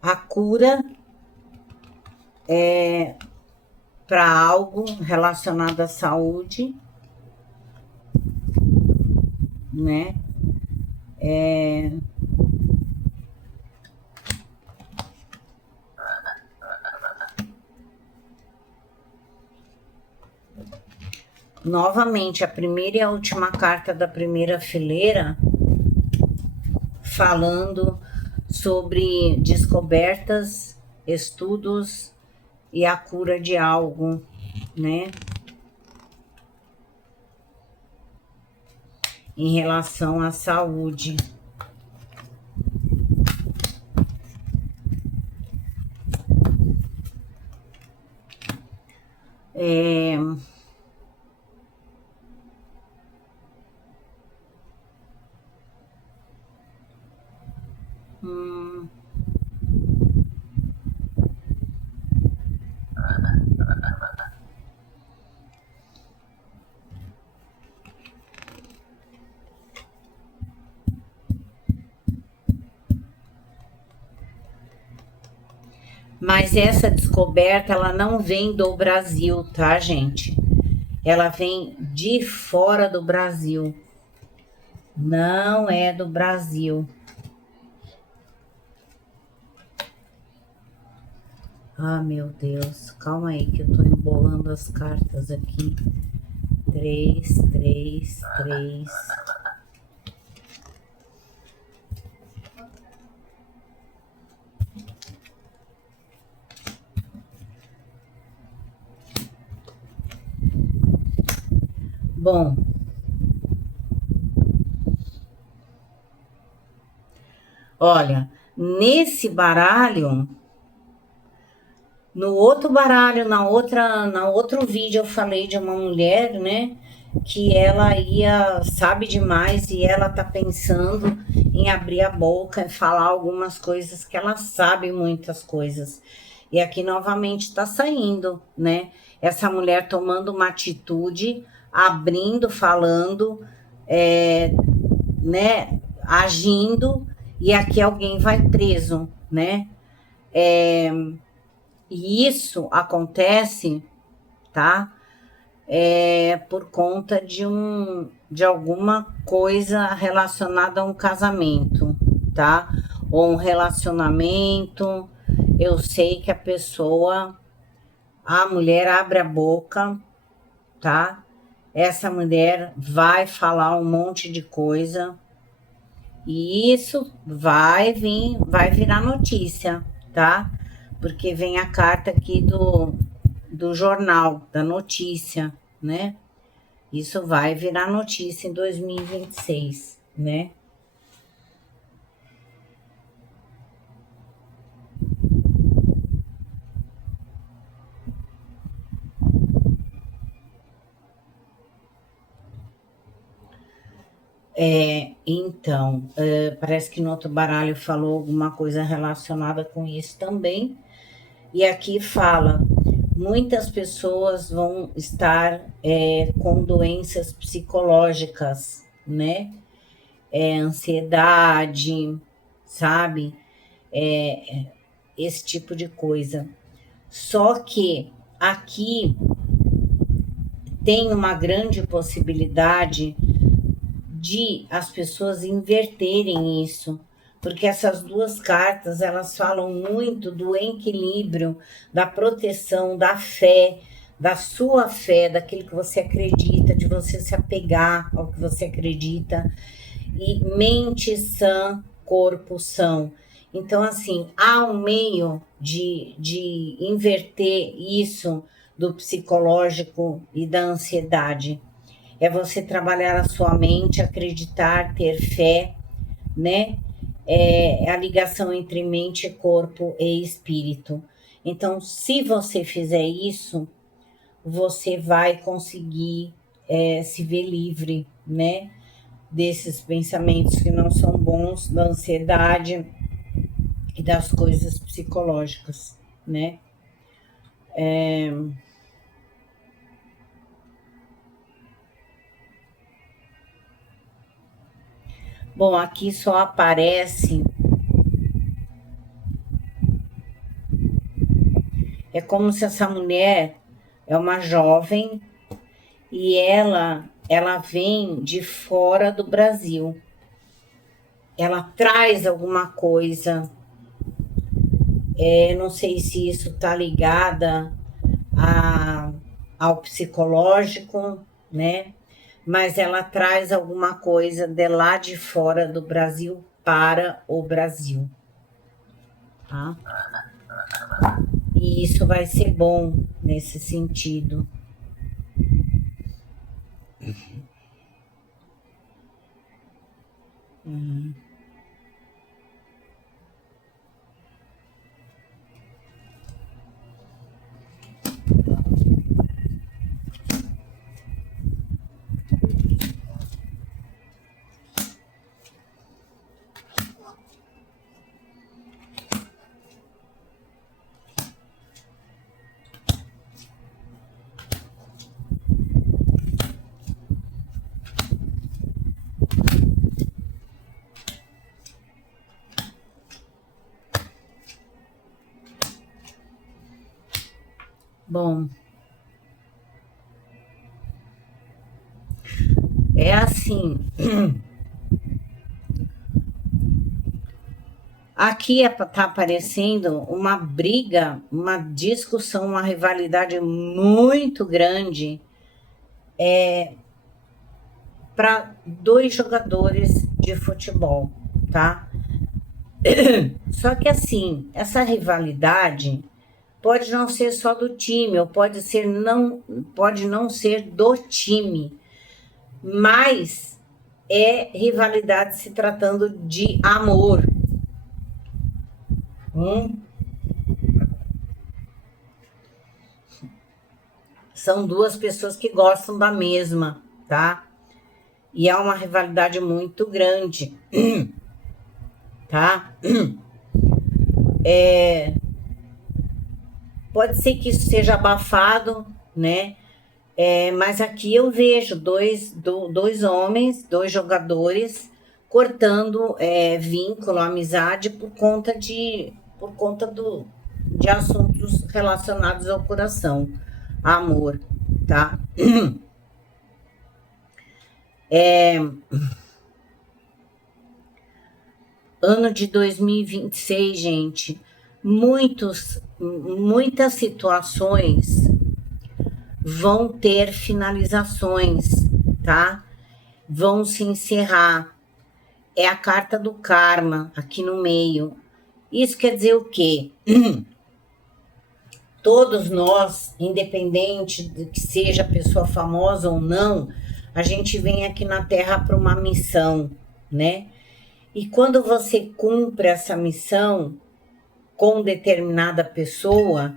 a cura para algo relacionado à saúde, né? Novamente, a primeira e a última carta da primeira fileira, falando sobre descobertas, estudos e a cura de algo, né? Em relação à saúde. Mas essa descoberta, ela não vem do Brasil, tá, gente? Ela vem de fora do Brasil. Não é do Brasil. Ah, meu Deus. Calma aí que eu tô embolando as cartas aqui. 3, 3, 3. Bom, olha, nesse baralho, no outro baralho, na outro vídeo eu falei de uma mulher, né, que ela sabe demais e ela tá pensando em abrir a boca e falar algumas coisas que ela sabe muitas coisas. E aqui novamente tá saindo, né, essa mulher tomando uma atitude, abrindo, falando, né, agindo, e aqui alguém vai preso, né? E isso acontece, tá? Por conta de alguma coisa relacionada a um casamento, tá? Ou um relacionamento. Eu sei que a mulher abre a boca, tá? Essa mulher vai falar um monte de coisa e isso vai virar notícia, tá? Porque vem a carta aqui do jornal, da notícia, né? Isso vai virar notícia em 2026, né? Então, parece que no outro baralho falou alguma coisa relacionada com isso também. E aqui fala, muitas pessoas vão estar com doenças psicológicas, né? Ansiedade, sabe? Esse tipo de coisa. Só que aqui tem uma grande possibilidade de as pessoas inverterem isso, porque essas duas cartas, elas falam muito do equilíbrio, da proteção, da fé, da sua fé, daquilo que você acredita, de você se apegar ao que você acredita, e mente sã, corpo são. Então, assim, há um meio de inverter isso do psicológico e da ansiedade. É você trabalhar a sua mente, acreditar, ter fé, né? É a ligação entre mente, corpo e espírito. Então, se você fizer isso, você vai conseguir se ver livre, né? Desses pensamentos que não são bons, da ansiedade e das coisas psicológicas, né? Bom, aqui só aparece. É como se essa mulher é uma jovem e ela vem de fora do Brasil. Ela traz alguma coisa. Não sei se isso está ligada ao psicológico, né? Mas ela traz alguma coisa de lá de fora do Brasil para o Brasil, tá? E isso vai ser bom nesse sentido. Bom, é assim. Aqui está aparecendo uma briga, uma discussão, uma rivalidade muito grande para dois jogadores de futebol, tá? Só que assim, essa rivalidade pode não ser só do time, ou pode não ser do time, mas é rivalidade se tratando de amor. São duas pessoas que gostam da mesma, tá? E é uma rivalidade muito grande, tá? Pode ser que isso seja abafado, né? Mas aqui eu vejo dois homens, dois jogadores, cortando vínculo, amizade por conta de assuntos relacionados ao coração, amor, tá? Ano de 2026, gente, muitas situações vão ter finalizações, tá? Vão se encerrar. É a carta do karma aqui no meio. Isso quer dizer o quê? Todos nós, independente de que seja pessoa famosa ou não, a gente vem aqui na Terra para uma missão, né? E quando você cumpre essa missão com determinada pessoa,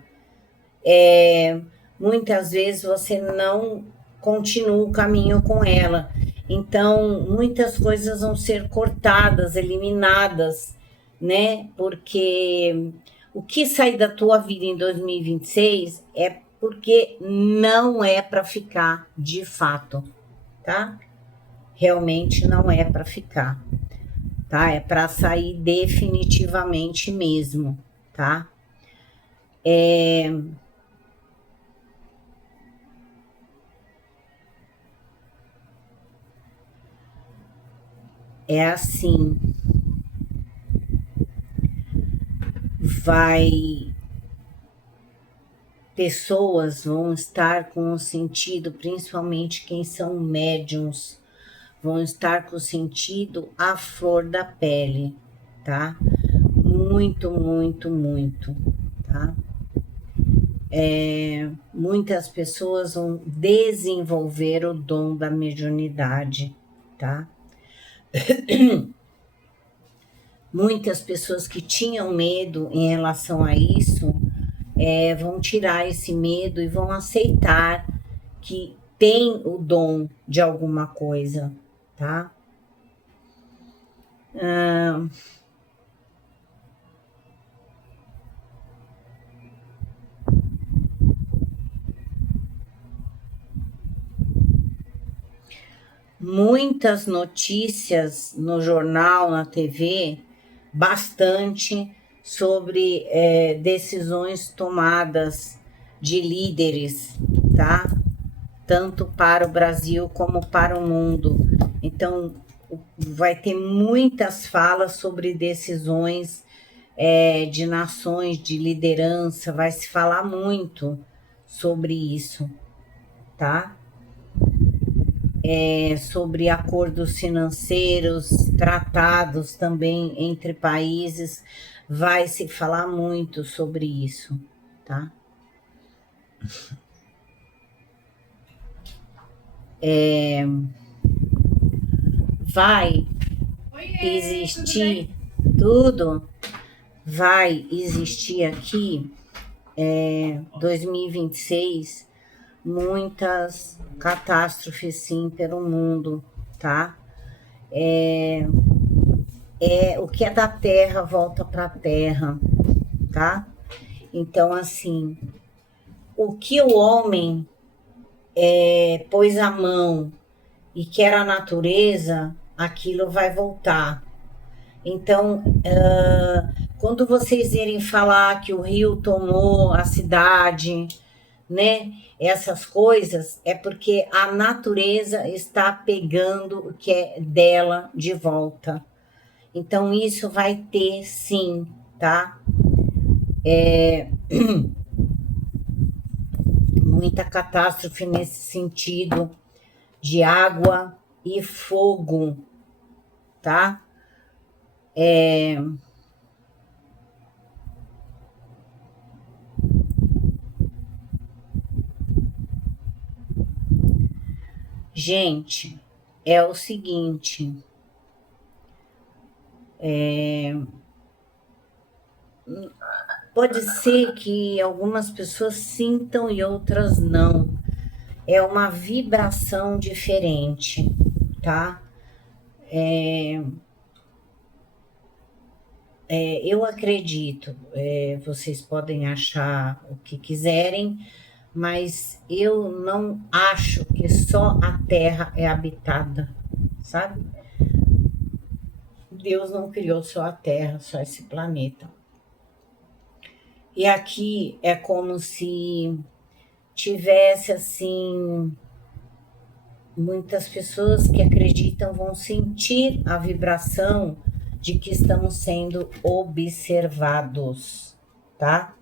muitas vezes você não continua o caminho com ela. Então, muitas coisas vão ser cortadas, eliminadas, né? Porque o que sair da tua vida em 2026 porque não é para ficar de fato, tá? Realmente não é para ficar, tá? É para sair definitivamente mesmo, tá? É assim, vai pessoas vão estar com o sentido, principalmente quem são médiums, vão estar com o sentido à flor da pele, tá? Muito, muito, muito, tá? Muitas pessoas vão desenvolver o dom da mediunidade, tá? Muitas pessoas que tinham medo em relação a isso, vão tirar esse medo e vão aceitar que tem o dom de alguma coisa, tá? Muitas notícias no jornal, na TV, bastante sobre decisões tomadas de líderes, tá? Tanto para o Brasil como para o mundo. Então, vai ter muitas falas sobre decisões de nações, de liderança, vai se falar muito sobre isso, tá? Sobre acordos financeiros, tratados também entre países, vai se falar muito sobre isso, tá? Vai existir tudo, vai existir aqui 2026 muitas catástrofes sim pelo mundo, tá? O que é da terra volta para a terra, tá? Então, assim, o que o homem pôs a mão e que era a natureza, aquilo vai voltar. Então, quando vocês irem falar que o rio tomou a cidade, né? Essas coisas é porque a natureza está pegando o que é dela de volta. Então, isso vai ter sim, tá? Muita catástrofe nesse sentido de água e fogo, tá? Gente, é o seguinte, pode ser que algumas pessoas sintam e outras não. É uma vibração diferente, tá? Eu acredito, vocês podem achar o que quiserem, mas eu não acho que só a Terra é habitada, sabe? Deus não criou só a Terra, só esse planeta. E aqui é como se tivesse assim, muitas pessoas que acreditam vão sentir a vibração de que estamos sendo observados, tá?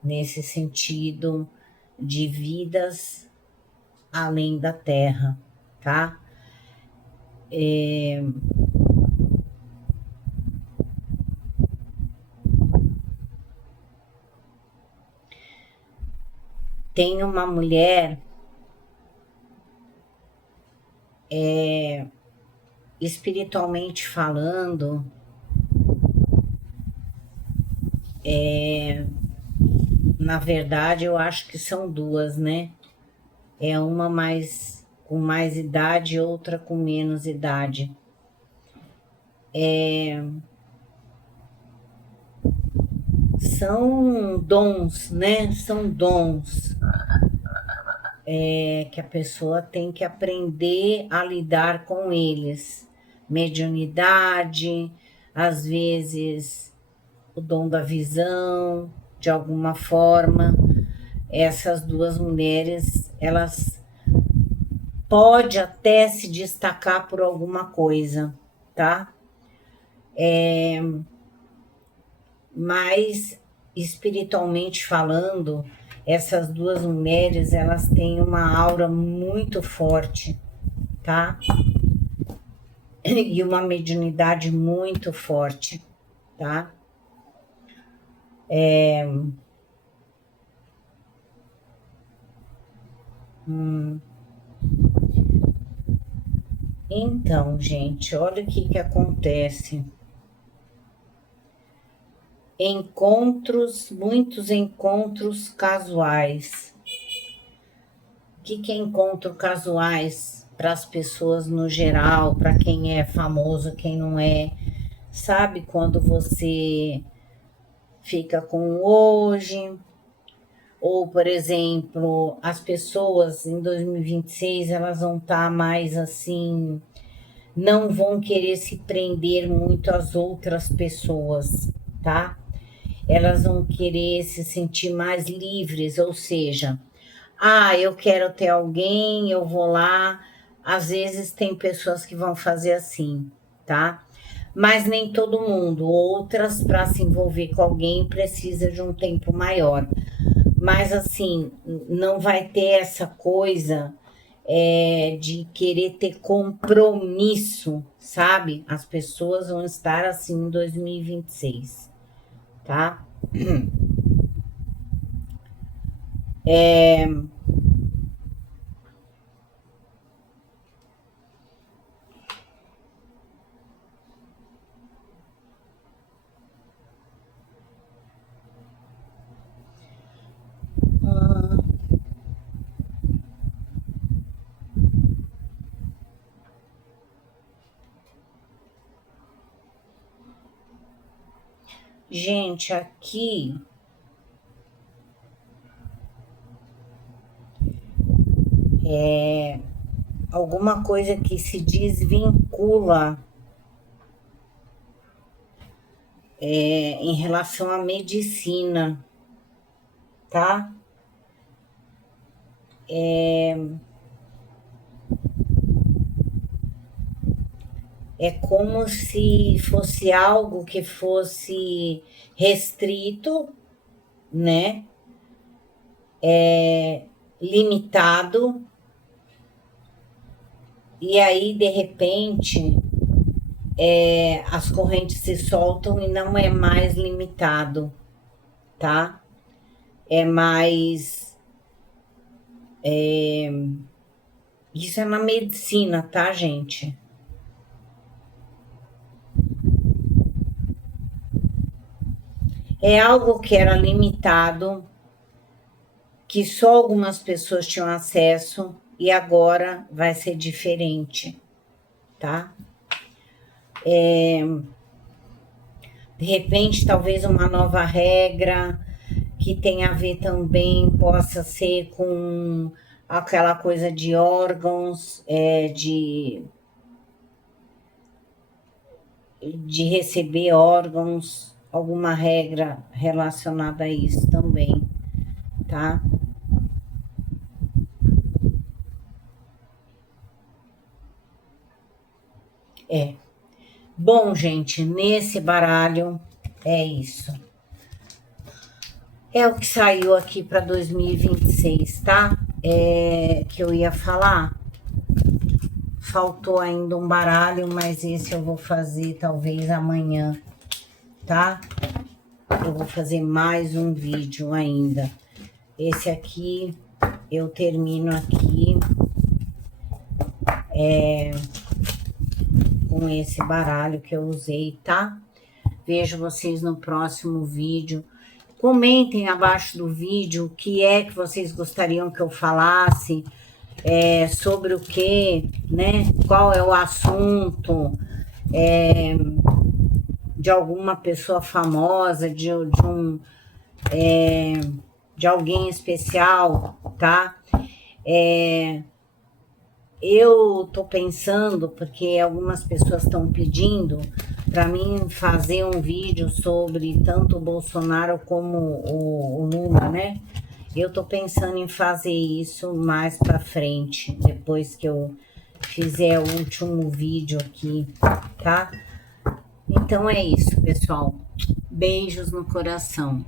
Nesse sentido de vidas além da Terra, tá? Tem uma mulher espiritualmente falando, na verdade eu acho que são duas, né? É uma mais com mais idade e outra com menos idade. são dons, né? São dons que a pessoa tem que aprender a lidar com eles. Mediunidade, às vezes o dom da visão, de alguma forma. Essas duas mulheres, elas podem até se destacar por alguma coisa, tá? Mas, espiritualmente falando, essas duas mulheres, elas têm uma aura muito forte, tá? E uma mediunidade muito forte, tá? Então, gente, olha o que acontece. Encontros, muitos encontros casuais. O que é encontro casuais para as pessoas no geral, para quem é famoso, quem não é? Sabe quando você fica com hoje? Ou, por exemplo, as pessoas em 2026, elas vão estar mais assim, não vão querer se prender muito às outras pessoas, tá? Elas vão querer se sentir mais livres, ou seja, eu quero ter alguém, eu vou lá. Às vezes tem pessoas que vão fazer assim, tá? Mas nem todo mundo. Outras, para se envolver com alguém, precisa de um tempo maior. Mas assim, não vai ter essa coisa de querer ter compromisso, sabe? As pessoas vão estar assim em 2026, tá? Gente, aqui alguma coisa que se desvincula em relação à medicina, tá? É como se fosse algo que fosse restrito, né? Limitado, e aí, de repente, as correntes se soltam e não é mais limitado, tá? É mais. Isso é na medicina, tá, gente? É algo que era limitado, que só algumas pessoas tinham acesso e agora vai ser diferente, tá? De repente, talvez uma nova regra que tenha a ver também, possa ser com aquela coisa de órgãos, de receber órgãos, alguma regra relacionada a isso também, tá? Bom, gente, nesse baralho é isso. É o que saiu aqui para 2026, tá? Que eu ia falar. Faltou ainda um baralho, mas esse eu vou fazer talvez amanhã, tá? Eu vou fazer mais um vídeo ainda. Esse aqui, eu termino aqui com esse baralho que eu usei, tá? Vejo vocês no próximo vídeo. Comentem abaixo do vídeo o que é que vocês gostariam que eu falasse, sobre o que, né? Qual é o assunto, de alguma pessoa famosa, de alguém especial, tá? Eu tô pensando, porque algumas pessoas estão pedindo para mim fazer um vídeo sobre tanto o Bolsonaro como o Lula, né? Eu tô pensando em fazer isso mais para frente, depois que eu fizer o último vídeo aqui, tá? Então é isso, pessoal. Beijos no coração.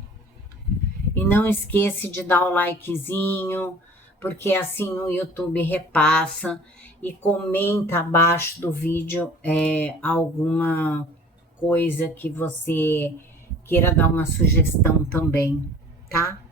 E não esqueça de dar o likezinho, porque assim o YouTube repassa, e comenta abaixo do vídeo alguma coisa que você queira dar uma sugestão também, tá?